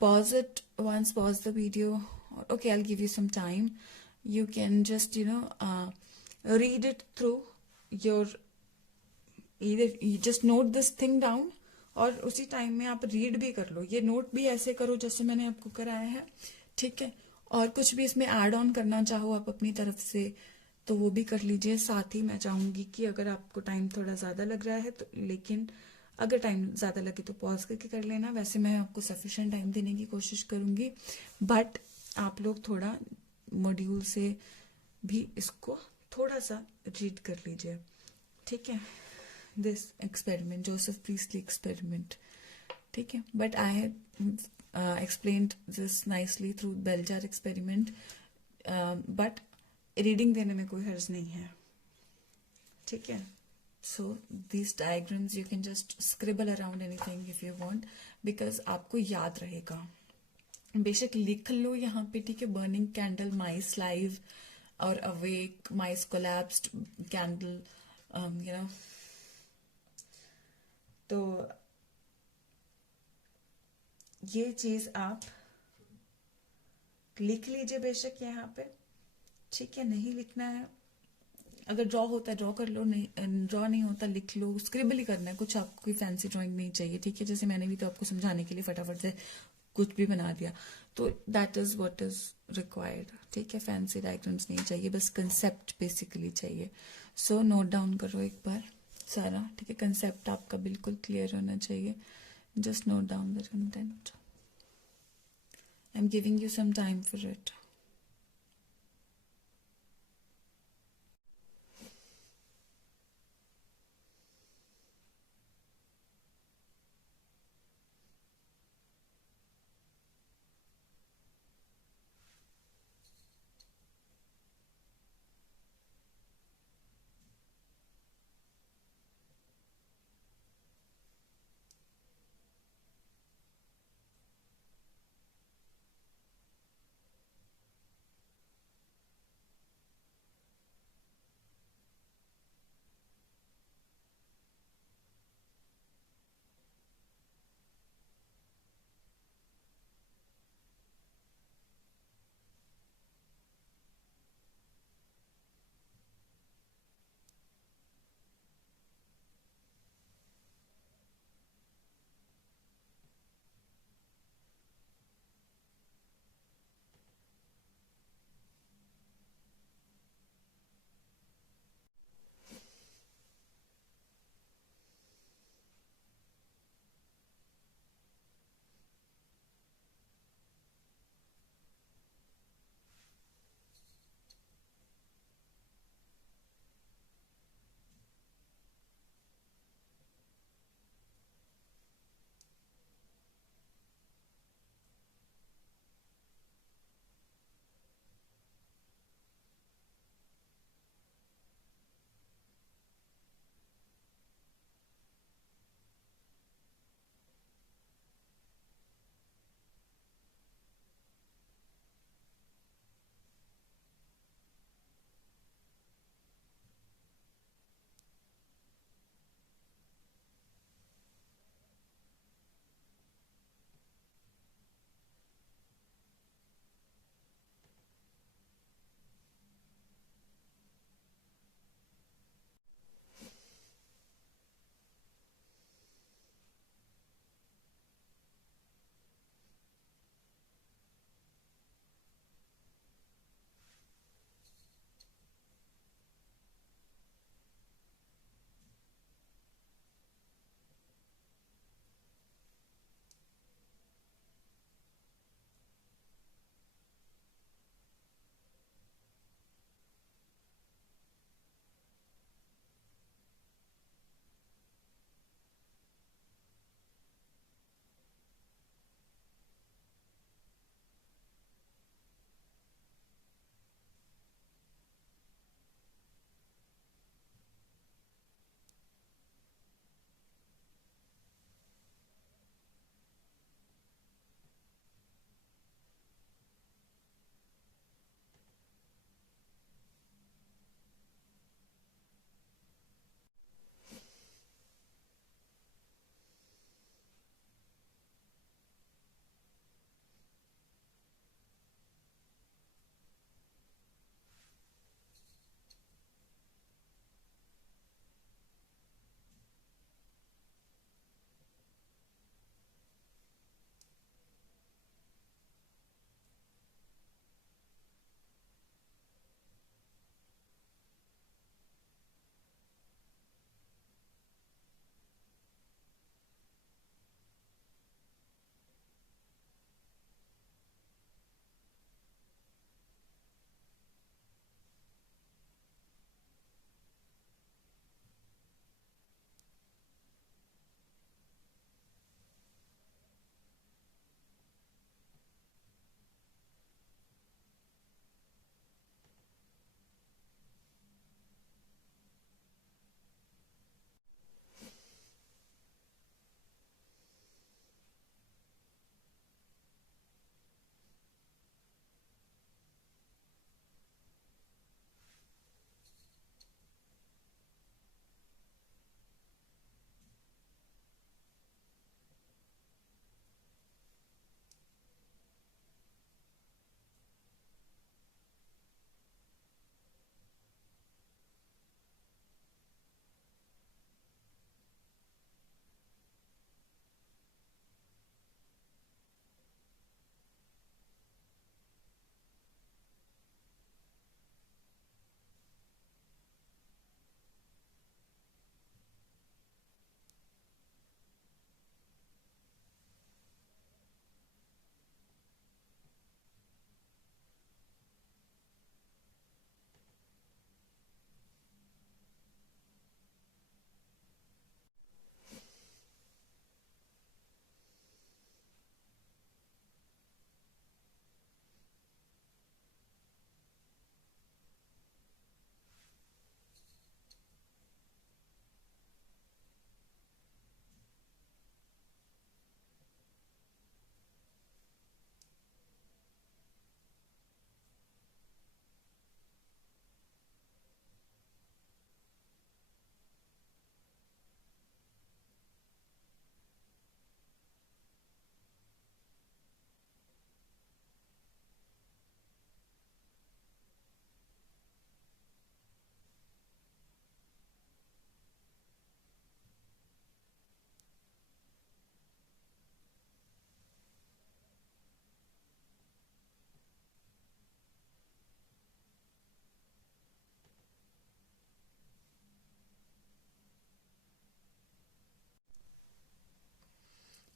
pause it once, pause the video. Okay, I'll give you some time. You can just read it through your, either you just note this thing down और उसी टाइम में आप रीड भी कर लो। ये नोट भी ऐसे करो जैसे मैंने आपको कराया है, ठीक है। और कुछ भी इसमें ऐड ऑन करना चाहो आप अपनी तरफ से तो वो भी कर लीजिए। साथ ही मैं चाहूंगी कि अगर आपको टाइम थोड़ा ज्यादा लग रहा है तो, लेकिन अगर टाइम ज्यादा लगे तो पॉज करके कर लेना। वैसे मैं आपको सफिशिएंट टाइम देने की कोशिश करूंगी, बट आप लोग थोड़ा मॉड्यूल से भी इसको थोड़ा सा रीड कर लीजिए, ठीक है। This experiment, Joseph Priestley experiment, ठीक है। But I have explained this nicely through bell jar experiment, but reading देने में कोई हर्ज नहीं है, ठीक है। So these diagrams you can just scribble around anything if you want, because आपको याद रहेगा। बेशक लिख लो यहाँ पे, ठीक है। बर्निंग कैंडल, माइस लाइव और अवेक, माइस कोलैप्स्ड, कैंडल, तो ये चीज आप लिख लीजिए बेशक यहाँ पे, ठीक है। नहीं लिखना है, अगर ड्रॉ होता है ड्रॉ कर लो, नहीं ड्रॉ नहीं होता लिख लो। स्क्रिबल ही करना है, कुछ आपको कोई फैंसी ड्राइंग नहीं चाहिए, ठीक है। जैसे मैंने भी तो आपको समझाने के लिए फटाफट से कुछ भी बना दिया, तो that is what is required, ठीक है। फैंसी डायग्राम्स नहीं चाहिए, बस कंसेप्ट बेसिकली चाहिए। सो नोट डाउन करो एक बार सारा, ठीक है। कंसेप्ट आपका बिल्कुल क्लियर होना चाहिए। Just note down the content. I am giving you some time for it.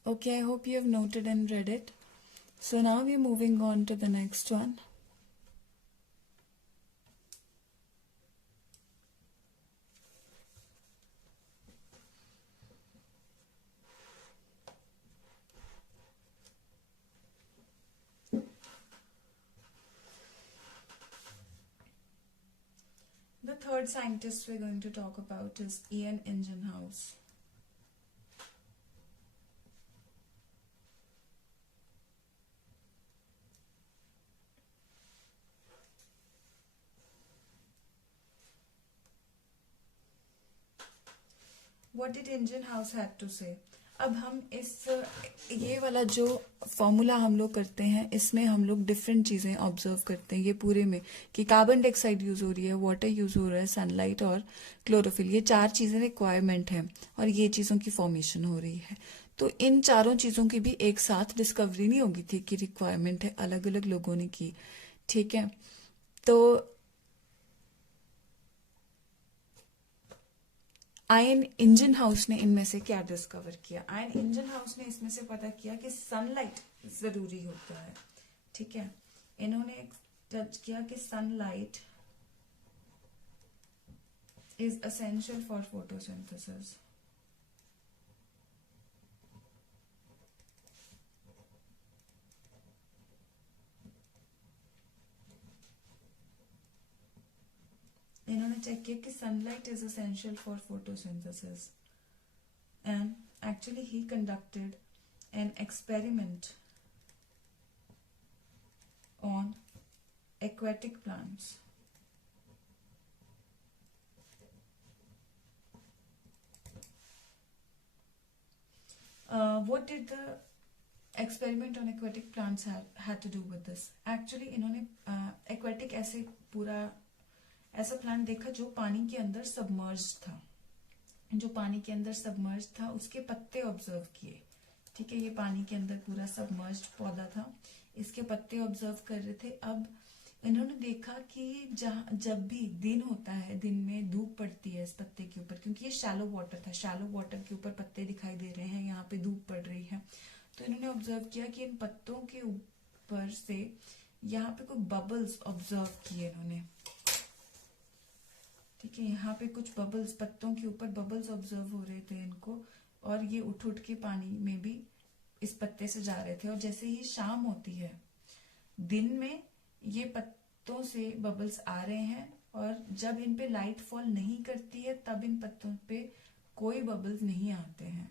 Okay, I hope you have noted and read it. So now we are moving on to the next one. The third scientist we're going to talk about is Ian Ingenhouse. What did Ingenhouse had to say? अब हम ये वाला जो फॉर्मूला हम लोग करते हैं, इसमें हम लोग डिफरेंट चीजें ऑब्जर्व करते हैं ये पूरे में, कि कार्बन डाइऑक्साइड यूज हो रही है, वाटर यूज हो रहा है, सनलाइट और क्लोरोफिल, ये 4 चीजें रिक्वायरमेंट है और ये चीजों की फॉर्मेशन हो रही है। तो इन चारों चीजों की भी एक साथ डिस्कवरी नहीं होगी थी कि रिक्वायरमेंट है, अलग अलग लोगों ने की। ठीक है, तो आयन इंजनहाउस ने इनमें से क्या डिस्कवर किया? आयन इंजनहाउस ने इसमें से पता किया कि सनलाइट जरूरी होता है। ठीक है, इन्होंने जज किया कि sunlight is essential for photosynthesis. इन्होंने चेक किया कि sunlight is essential for photosynthesis and actually he conducted an experiment on aquatic plants. What did the experiment on aquatic plants had to do with this? Actually इन्होंने aquatic ऐसे पूरा ऐसा प्लांट देखा जो पानी के अंदर सबमर्ज था, जो पानी के अंदर सबमर्ज था, उसके पत्ते ऑब्जर्व किए। ठीक है, ये पानी के अंदर पूरा सबमर्ज्ड पौधा था, इसके पत्ते ऑब्जर्व कर रहे थे। अब इन्होंने देखा कि जब भी दिन होता है, दिन में धूप पड़ती है इस पत्ते के ऊपर, क्योंकि ये शैलो वाटर था, शैलो वाटर के ऊपर पत्ते दिखाई दे रहे हैं, यहाँ पे धूप पड़ रही है। तो इन्होंने ऑब्जर्व किया कि इन पत्तों के ऊपर से यहाँ पे कोई बबल्स ऑब्जर्व किए इन्होंने। ठीक है, यहाँ पे कुछ बबल्स, पत्तों के ऊपर बबल्स ऑब्जर्व हो रहे थे इनको, और ये उठ उठ के पानी में भी इस पत्ते से जा रहे थे। और जैसे ही शाम होती है, दिन में ये पत्तों से बबल्स आ रहे हैं, और जब इन पे लाइट फॉल नहीं करती है तब इन पत्तों पे कोई बबल्स नहीं आते हैं।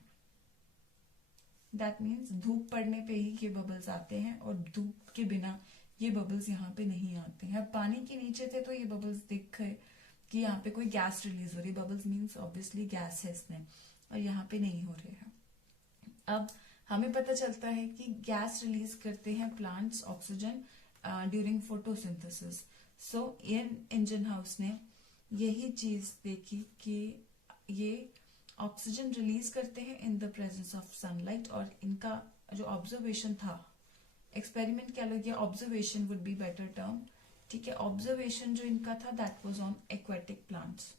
दैट मीन्स धूप पड़ने पे ही ये बबल्स आते हैं, और धूप के बिना ये बबल्स यहाँ पे नहीं आते हैं। अब पानी के नीचे थे तो ये बबल्स दिख गए कि यहाँ पे कोई गैस रिलीज हो रही है, बबल्स मीन्स ऑब्वियसली गैस है इसमें, और यहाँ पे नहीं हो रहे हैं। अब हमें पता चलता है कि गैस रिलीज करते हैं प्लांट्स ऑक्सीजन ड्यूरिंग फोटोसिंथेसिस। सो इयन इंजनहाउस ने यही चीज देखी कि ये ऑक्सीजन रिलीज करते हैं in the presence of sunlight, और इनका जो ऑब्जर्वेशन था, एक्सपेरिमेंट क्या लग गया, observation would be better term. ठीक है, ऑब्जर्वेशन जो इनका था that was on aquatic plants.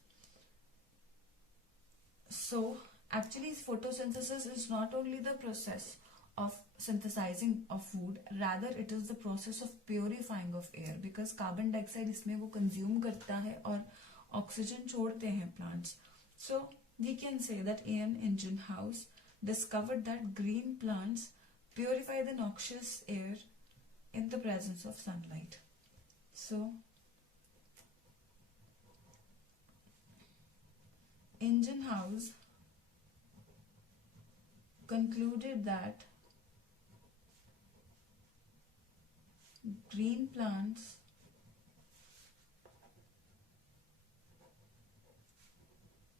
So actually photosynthesis is not only the process of synthesizing of food, rather it is the process of purifying of air, because carbon dioxide इसमें वो consume करता है और oxygen छोड़ते हैं plants. So we can say that Ian Ingenhouse discovered that green plants purify the noxious air in the presence of sunlight. So Ingenhouse concluded that green plants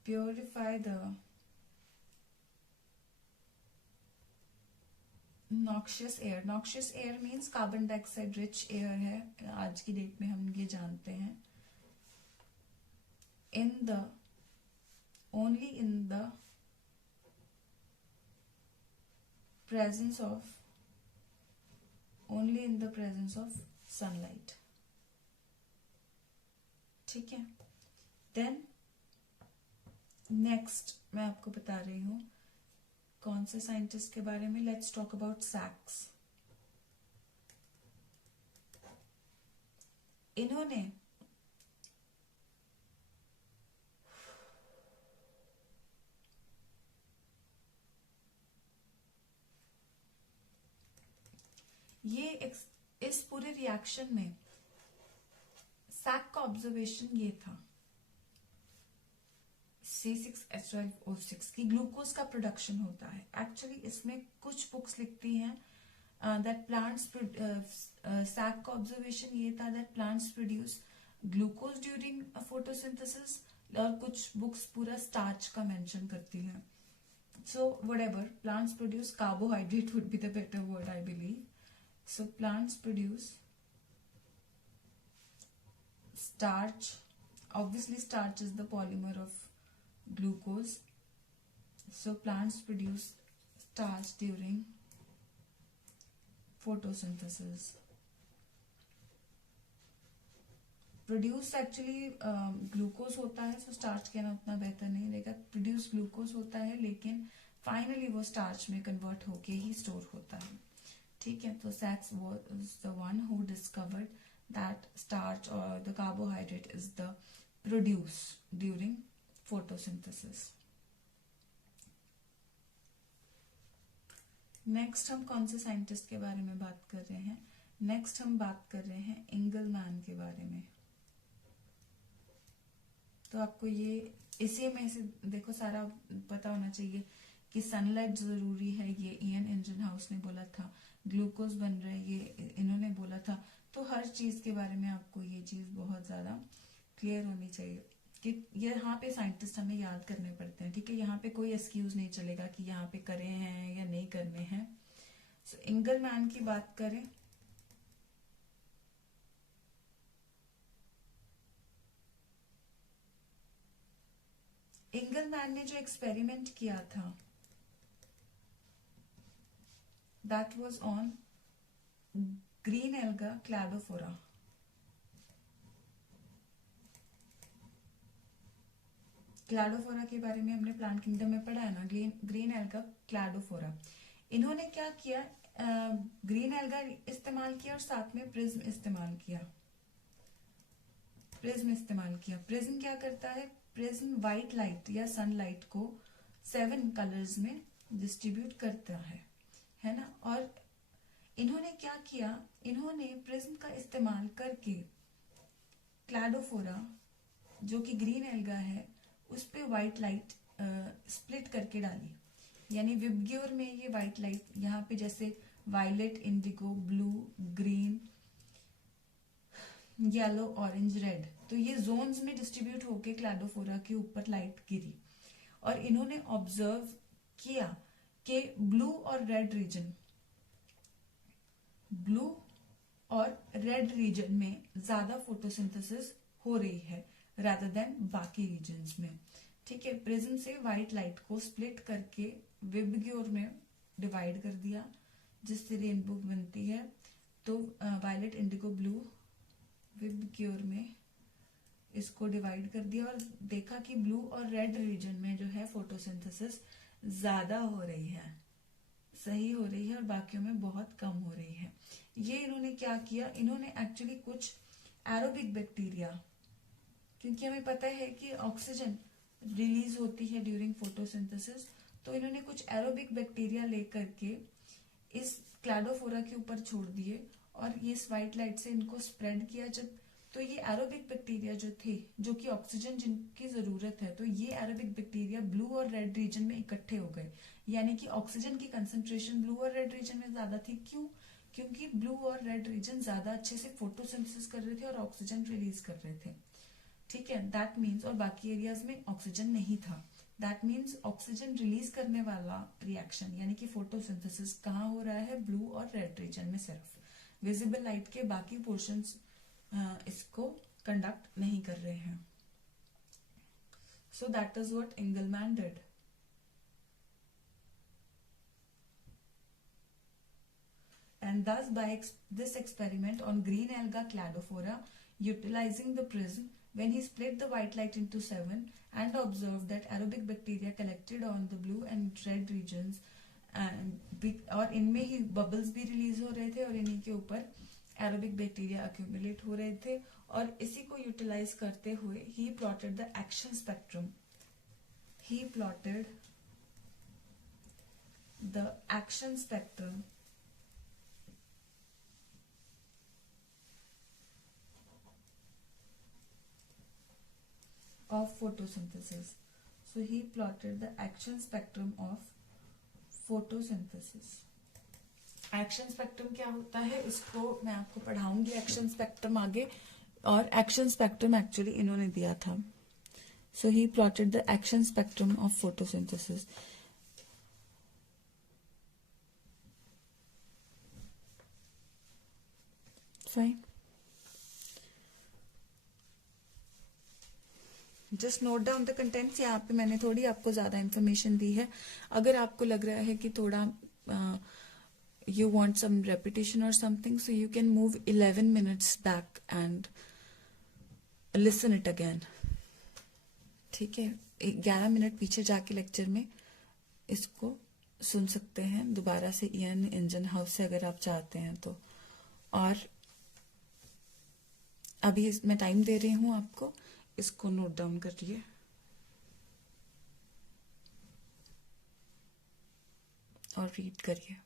purify the noxious air. Noxious air means carbon dioxide rich air है, आज की डेट में हम ये जानते हैं। only in the presence of sunlight. ठीक है, देन नेक्स्ट मैं आपको बता रही हूँ कौन से साइंटिस्ट के बारे में? लेट्स टॉक अबाउट सैक्स। इन्होंने इस पूरे रिएक्शन में सैक का ऑब्जर्वेशन ये था C6H12O6 की ग्लूकोज का प्रोडक्शन होता है। एक्चुअली इसमें कुछ बुक्स लिखती हैं दैट प्लांट्स, सैक का ऑब्जर्वेशन ये था that plants produce glucose during photosynthesis, और कुछ बुक्स पूरा स्टार्च का मेंशन करती हैं। So whatever, plants produce carbohydrate would be the better word I believe. So plants produce starch. Obviously starch is the polymer of glucose, so plants produce starch during photosynthesis. Produce actually glucose होता है, सो स्टार्च कहना उतना बेहतर नहीं रहेगा। प्रोड्यूस ग्लूकोज होता है, लेकिन फाइनली वो स्टार्च में कन्वर्ट होके ही स्टोर होता है। ठीक है, तो सैक्स was the one who discovered that starch or the carbohydrate is the produce during photosynthesis. Next हम कौन से साइंटिस्ट के बारे में बात कर रहे हैं? नेक्स्ट हम बात कर रहे हैं इंगलमैन के बारे में। तो आपको ये इसी में से देखो सारा पता होना चाहिए कि सनलाइट जरूरी है, ये इयन इंजन हाउस ने बोला था। ग्लूकोज बन रहा है, ये इन्होंने बोला था। तो हर चीज के बारे में आपको ये चीज बहुत ज्यादा क्लियर होनी चाहिए कि यहाँ पे साइंटिस्ट हमें याद करने पड़ते हैं। ठीक है, यहाँ पे कोई एक्सक्यूज नहीं चलेगा कि यहाँ पे करे हैं या नहीं करने हैं। सो इंगलमैन की बात करें, इंगलमैन ने जो एक्सपेरिमेंट किया था that was on green alga Cladophora. Cladophora के बारे में हमने प्लांट किंगडम में पढ़ा है ना, ग्रीन एल्गा क्लैडोफोरा। इन्होंने क्या किया, ग्रीन एल्गा इस्तेमाल किया और साथ में प्रिज्म इस्तेमाल किया। प्रिज्म क्या करता है? प्रिज्म व्हाइट लाइट या सनलाइट को 7 कलर्स में डिस्ट्रीब्यूट करता है ना। और इन्होंने क्या किया, इन्होंने प्रिज्म का इस्तेमाल करके क्लैडोफोरा जो कि ग्रीन एल्गा है उस पे व्हाइट लाइट स्प्लिट करके डाली। यानी विबग्योर में ये व्हाइट लाइट यहाँ पे जैसे violet, indigo, blue, green, yellow, orange, red, तो ये जोन्स में डिस्ट्रीब्यूट होके क्लैडोफोरा के ऊपर लाइट गिरी। और इन्होंने ऑब्जर्व किया कि ब्लू और रेड रीजन में ज्यादा फोटोसिंथेसिस हो रही है रादर देन बाकी रीजन्स में। ठीक है, प्रिज्म से व्हाइट लाइट को स्प्लिट करके विबग्योर में डिवाइड कर दिया जिससे रेनबो बनती है। तो वायलेट, इंडिगो, ब्लू विबग्योर में इसको डिवाइड कर दिया और देखा कि ब्लू और रेड रीजन में जो है फोटोसिंथेसिस ज्यादा हो रही है, सही हो रही है, और बाकियों में बहुत कम हो रही है। ये इन्होंने क्या किया, इन्होंने एक्चुअली कुछ एरोबिक बैक्टीरिया, क्योंकि हमें पता है कि ऑक्सीजन रिलीज होती है ड्यूरिंग फोटोसिंथेसिस, तो इन्होंने कुछ एरोबिक बैक्टीरिया लेकर के इस क्लैडोफोरा के ऊपर छोड़ दिए और ये इस व्हाइट लाइट से इनको स्प्रेड किया। जब तो ये एरोबिक बैक्टीरिया जो थे, जो कि ऑक्सीजन जिनकी जरूरत है, तो ये एरोबिक बैक्टीरिया ब्लू और रेड रीजन में इकट्ठे हो गए। यानी कि ऑक्सीजन की कंसंट्रेशन ब्लू और रेड रीजन में ज्यादा थी। क्यों? क्योंकि ब्लू और रेड रीजन ज्यादा अच्छे से फोटोसिंथेसिस कर रहे थे और ऑक्सीजन रिलीज कर रहे थे। ठीक है, दैट मीन्स, और बाकी एरियाज में ऑक्सीजन नहीं था, दैट मीन्स ऑक्सीजन रिलीज करने वाला रिएक्शन यानी कि फोटोसिंथेसिस कहाँ हो रहा है? ब्लू और रेड रीजन में सिर्फ। विजिबल लाइट के बाकी पोर्शंस इसको कंडक्ट नहीं कर रहे हैं। So that is what इंगलमैन did. And thus by this experiment on green alga cladophora, utilizing the prism, when he split the white light into 7 and observed that aerobic bacteria collected on the blue and red regions और इनमें ही बबल्स भी रिलीज हो रहे थे और इन्हीं के ऊपर एरोबिक बैक्टीरिया अक्यूमुलेट हो रहे थे, और इसी को यूटिलाइज करते हुए he plotted the action spectrum, he plotted the action spectrum of photosynthesis. So he plotted the action spectrum of photosynthesis. Action spectrum क्या होता है इसको मैं आपको पढ़ाऊंगी, एक्शन स्पेक्ट्रम आगे, और एक्शन स्पेक्ट्रम एक्चुअली इन्होंने दिया था. So he plotted the action spectrum of photosynthesis. Fine. Just note down the contents. यहाँ पे मैंने थोड़ी आपको ज्यादा इंफॉर्मेशन दी है. अगर आपको लग रहा है कि थोड़ा you want some repetition or something, so you can move 11 minutes back and listen it again. ठीक है, 11 मिनट पीछे जाके लेक्चर में इसको सुन सकते हैं दोबारा से ईएन इंजन हाउस से अगर आप चाहते हैं तो. और अभी मैं टाइम दे रही हूं आपको, इसको नोट डाउन करिए. और रीड करिए.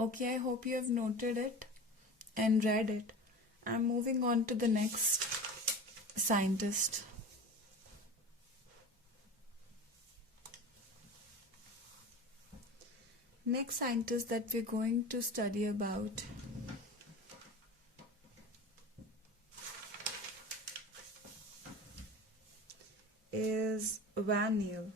Okay, I hope you have noted it and read it. I'm moving on to the next scientist. Next scientist that we're going to study about is Van Niel.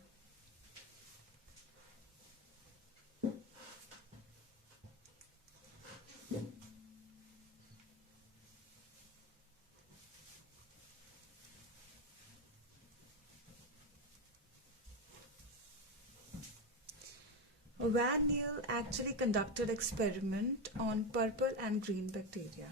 Van Niel actually conducted experiment on purple and green bacteria.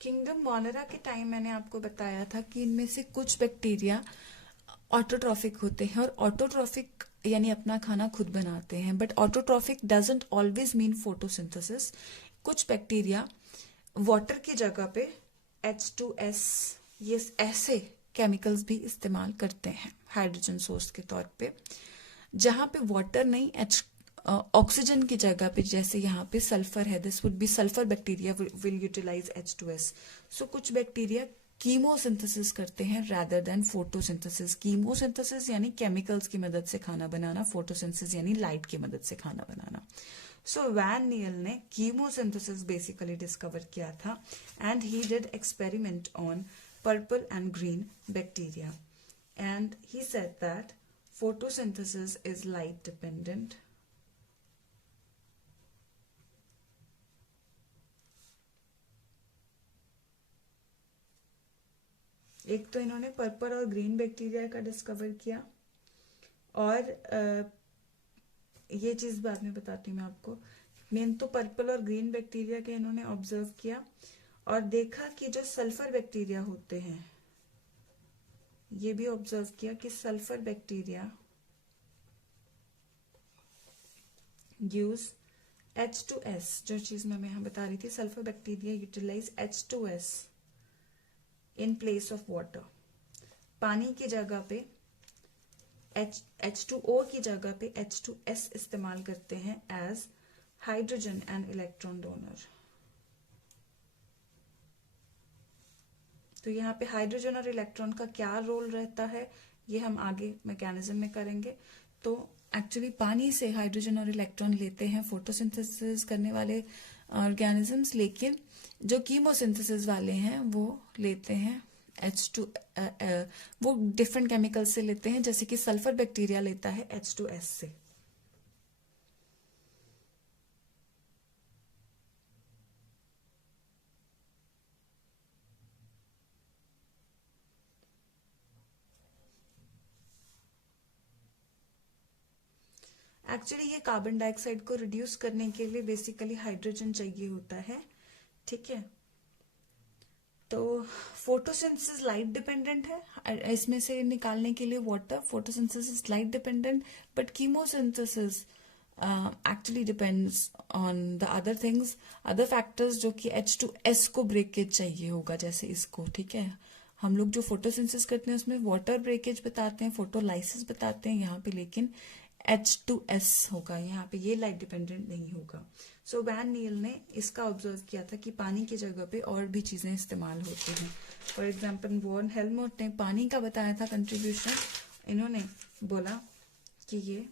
Kingdom Monera के टाइम मैंने आपको बताया था कि इनमें से कुछ बैक्टीरिया ऑटोट्रॉफिक होते हैं, और ऑटोट्रॉफिक यानी अपना खाना खुद बनाते हैं, but autotrophic doesn't always mean photosynthesis. कुछ बैक्टीरिया वाटर की जगह पे H2S ये ऐसे केमिकल्स भी इस्तेमाल करते हैं हाइड्रोजन सोर्स के तौर पे. जहां पे वाटर नहीं, ऑक्सीजन की जगह पे, जैसे यहाँ पे सल्फर है, this would be sulphur bacteria will utilize H2S. सो कुछ बैक्टीरिया कीमोसिंथेसिस करते हैं rather than फोटोसिंथेसिस. कीमोसिंथेसिस यानी केमिकल्स की मदद से खाना बनाना, फोटोसिंथेसिस यानी लाइट की मदद से खाना बनाना. सो वैन नियल ने कीमोसिंथेसिस बेसिकली डिस्कवर किया था, and he did experiment on purple and green bacteria, and he said that photosynthesis is light dependent. एक तो इन्होंने पर्पल और ग्रीन बैक्टीरिया का डिस्कवर किया, और ये चीज बाद में बताती हूँ मैं आपको. मेन तो पर्पल और ग्रीन बैक्टीरिया के इन्होंने ऑब्जर्व किया और देखा कि जो सल्फर बैक्टीरिया होते हैं, ये भी ऑब्जर्व किया कि सल्फर बैक्टीरिया यूज H2S. जो चीज मैं यहाँ बता रही थी, sulphur bacteria utilise H2S in place of water. पानी की जगह पे H2O की जगह पे H2S इस्तेमाल करते हैं as hydrogen and electron donor. तो यहाँ पे हाइड्रोजन और इलेक्ट्रॉन का क्या रोल रहता है, ये हम आगे मैकेनिज्म में करेंगे. तो एक्चुअली पानी से हाइड्रोजन और इलेक्ट्रॉन लेते हैं फोटोसिंथेसिस करने वाले ऑर्गेनिजम्स, लेकिन जो कीमोसिंथेसिस वाले हैं वो लेते हैं H2, वो डिफरेंट केमिकल से लेते हैं, जैसे कि सल्फर बैक्टीरिया लेता है H2S से. एक्चुअली ये कार्बन डाइऑक्साइड को रिड्यूस करने के लिए बेसिकली हाइड्रोजन चाहिए होता है, ठीक है. तो फोटोसिंथेसिस लाइट डिपेंडेंट है, इसमें से निकालने के लिए water. Photosynthesis light dependent, but chemosynthesis actually depends on the other things, other factors, जो कि H2S को ब्रेकेज चाहिए होगा, जैसे इसको. ठीक है, हम लोग जो फोटोसिंथेसिस करते हैं उसमें वाटर ब्रेकेज बताते हैं, फोटोलाइसिस बताते हैं यहाँ पे, लेकिन H2S होगा यहाँ पे, ये लाइट डिपेंडेंट नहीं होगा. सो वैन नील ने इसका ऑब्जर्व किया था कि पानी की जगह पे और भी चीजें इस्तेमाल होती हैं. फॉर एग्जाम्पल वॉन हेलमोट ने पानी का बताया था कंट्रीब्यूशन, इन्होंने बोला कि ये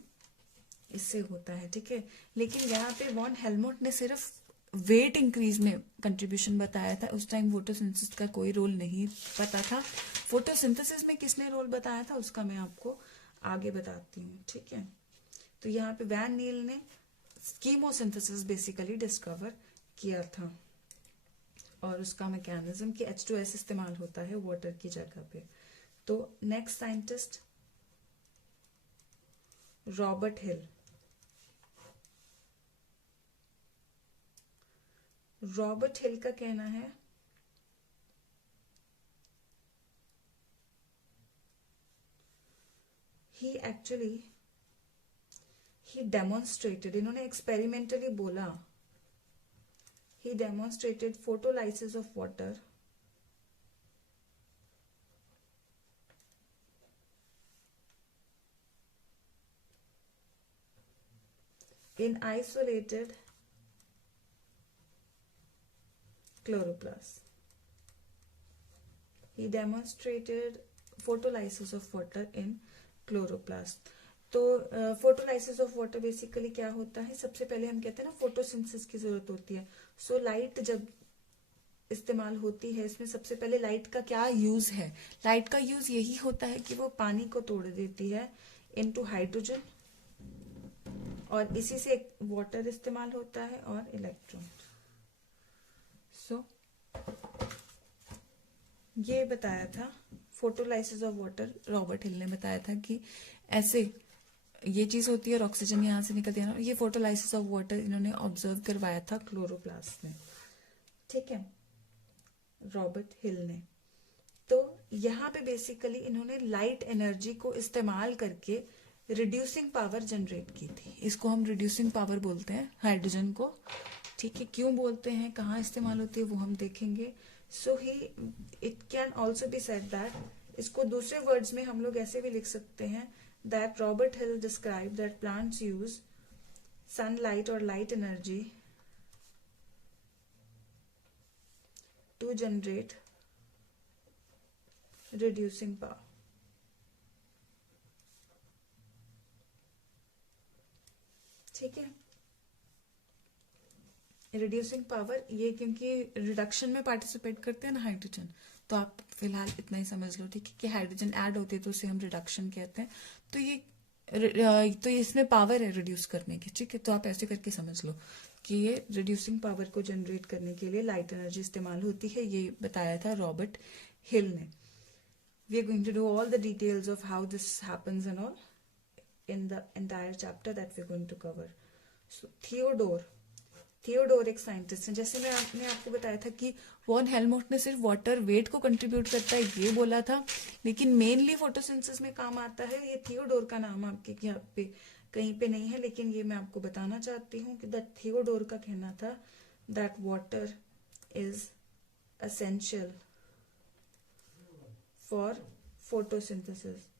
इससे होता है, ठीक है. लेकिन यहाँ पे वॉन हेलमोट ने सिर्फ वेट इंक्रीज में कंट्रीब्यूशन बताया था. उस टाइम फोटोसिंथेसिस का कोई रोल नहीं पता था. फोटोसिंथेसिस में किसने रोल बताया था उसका मैं आपको आगे बताती हूँ, ठीक है. तो यहाँ पे वैन नील ने कीमोसिंथेसिस बेसिकली डिस्कवर किया था, और उसका मैकेनिज्म कि H2S इस्तेमाल होता है वाटर की जगह पे. तो नेक्स्ट साइंटिस्ट रॉबर्ट हिल. रॉबर्ट हिल का कहना है he demonstrated, इन्होंने एक्सपेरिमेंटली बोला he demonstrated photolysis of water in isolated chloroplasts. He demonstrated photolysis of water in chloroplast. तो फोटोलाइसिस ऑफ वाटर बेसिकली क्या होता है, सबसे पहले हम कहते हैं ना फोटोसिंथेसिस की जरूरत होती है. सो लाइट जब इस्तेमाल होती है इसमें सबसे पहले लाइट का क्या यूज है, लाइट का यूज यही होता है कि वो पानी को तोड़ देती है इनटू हाइड्रोजन और इसी से वाटर इस्तेमाल होता है और इलेक्ट्रॉन. सो ये बताया था photolysis of water, Robert Hill ने बताया था कि ऐसे ये चीज होती है और ऑक्सीजन यहां से निकलती है ना. ये फोटोलाइसिस ऑफ वाटर इन्होंने ऑब्जर्व करवाया था क्लोरोप्लास्ट में. ठीक है, रॉबर्ट हिल ने. तो यहाँ पे बेसिकली इन्होंने लाइट एनर्जी को इस्तेमाल करके रिड्यूसिंग पावर जनरेट की थी. इसको हम रिड्यूसिंग पावर बोलते हैं, हाइड्रोजन को. ठीक है, क्यों बोलते हैं, कहाँ इस्तेमाल होती है वो हम देखेंगे. So he it can also be said that, इसको दूसरे वर्ड्स में हम लोग ऐसे भी लिख सकते हैं that Robert Hill describe that plants use sunlight और light energy to generate reducing power. ठीक है, रिड्यूसिंग पावर ये क्योंकि रिडक्शन में पार्टिसिपेट करते हैं ना हाइड्रोजन, तो आप फिलहाल इतना ही समझ लो. ठीक है, कि हाइड्रोजन ऐड होती है तो उसे हम रिडक्शन कहते हैं. तो ये इसमें पावर है रिड्यूस करने की. ठीक है, तो आप ऐसे करके समझ लो कि ये रिड्यूसिंग पावर को जनरेट करने के लिए लाइट एनर्जी इस्तेमाल होती है. ये बताया था रॉबर्ट हिल ने. We are going to do all the details of how this happens and all in the entire chapter that we're going to cover. So Theodore एक साइंटिस्ट है. जैसे मैंने आपको बताया था कि वॉन हेलमोट ने सिर्फ वाटर वेट को कंट्रीब्यूट करता है ये बोला था, लेकिन मेनली फोटोसिंथेसिस में काम आता है. ये थियोडोर का नाम आपके यहाँ पे कहीं पे नहीं है, लेकिन ये मैं आपको बताना चाहती हूँ कि दैट थियोडोर का कहना था that water is essential for photosynthesis.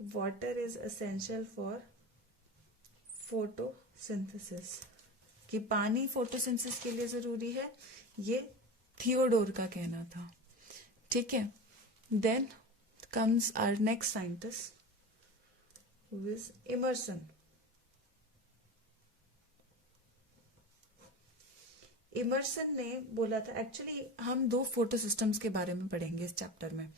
Water is essential for photosynthesis, कि पानी फोटोसिंथेसिस के लिए जरूरी है. ये थियोडोर का कहना था. ठीक है, then comes our next scientist who is Emerson. Emerson ने बोला था, एक्चुअली हम दो फोटो सिस्टम्स के बारे में पढ़ेंगे इस चैप्टर में.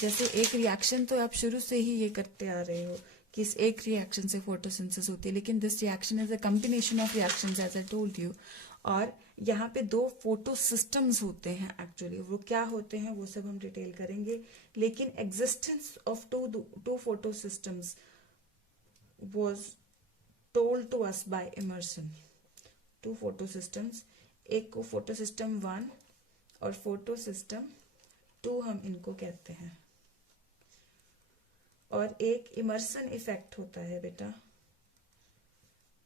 जैसे एक रिएक्शन तो आप शुरू से ही ये करते आ रहे हो कि इस एक रिएक्शन से फोटोसिंथेसिस होती है, लेकिन this reaction is a combination of reactions as I told you. और यहाँ पे दो फोटो सिस्टम्स होते हैं. एक्चुअली वो क्या होते हैं वो सब हम डिटेल करेंगे, लेकिन existence of two photo systems was told to us by Emerson. Two photo systems, एक को फोटो सिस्टम 1 और फोटो सिस्टम 2 हम इनको कहते हैं. और एक इमर्सन इफेक्ट होता है बेटा,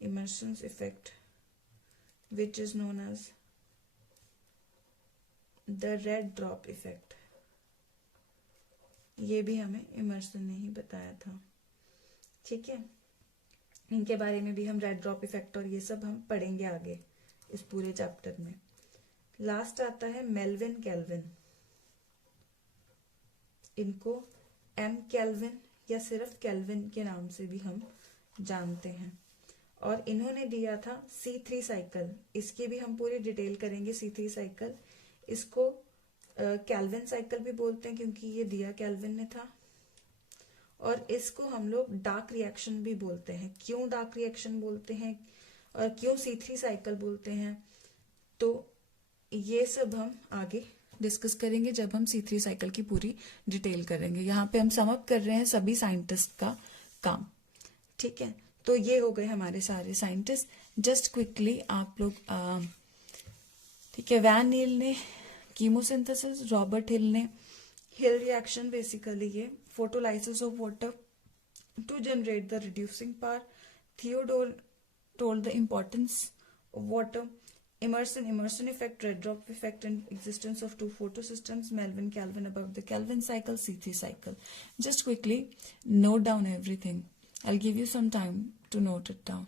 Emerson effect which is known as the red drop effect. ये भी हमें इमर्सन ने ही बताया था. ठीक है, इनके बारे में भी हम रेड ड्रॉप इफेक्ट और ये सब हम पढ़ेंगे आगे इस पूरे चैप्टर में. लास्ट आता है मेल्विन केल्विन. इनको एम केल्विन या सिर्फ केल्विन के नाम से भी हम जानते हैं. और इन्होंने दिया था C3 साइकिल. इसकी भी हम पूरी डिटेल करेंगे. C3 साइकिल, इसको केल्विन साइकिल भी बोलते हैं क्योंकि ये दिया केल्विन ने था. और इसको हम लोग डार्क रिएक्शन भी बोलते हैं. क्यों डार्क रिएक्शन बोलते हैं और क्यों C3 साइकिल बोलते हैं, तो ये सब हम आगे डिस्कस करेंगे जब हम C3 साइकिल की पूरी डिटेल करेंगे. यहाँ पे हम सम अप कर रहे हैं सभी साइंटिस्ट का काम. ठीक है, तो ये हो गए हमारे सारे साइंटिस्ट. जस्ट क्विकली आप लोग ठीक है, वैन नील ने कीमोसिंथेसिस, रॉबर्ट हिल ने हिल रिएक्शन, बेसिकली ये photolysis of water to generate the reducing power. Theodore told the importance of water. Emerson effect, red dwarf effect, and existence of two photosystems, Melvin Calvin above the Kelvin cycle, C3 cycle. Just quickly note down everything. I'll give you some time to note it down.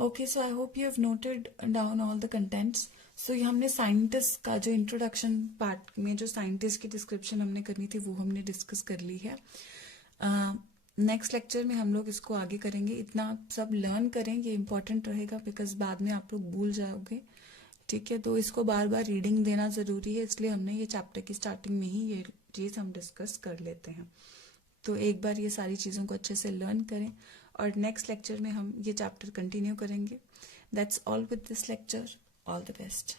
Okay, so I hope you have noted down all the contents. So ये हमने साइंटिस्ट का जो इंट्रोडक्शन पार्ट में जो साइंटिस्ट की डिस्क्रिप्शन हमने करनी थी वो हमने डिस्कस कर ली है. नेक्स्ट लेक्चर में हम लोग इसको आगे करेंगे. इतना सब लर्न करें, ये इम्पोर्टेंट रहेगा बिकॉज बाद में आप लोग भूल जाओगे. ठीक है, तो इसको बार बार रीडिंग देना जरूरी है, इसलिए हमने ये चैप्टर की स्टार्टिंग में ही ये चीज हम डिस्कस कर लेते हैं. तो एक बार ये सारी चीज़ों को अच्छे से लर्न करें और नेक्स्ट लेक्चर में हम ये चैप्टर कंटिन्यू करेंगे. That's all with this lecture. All the best.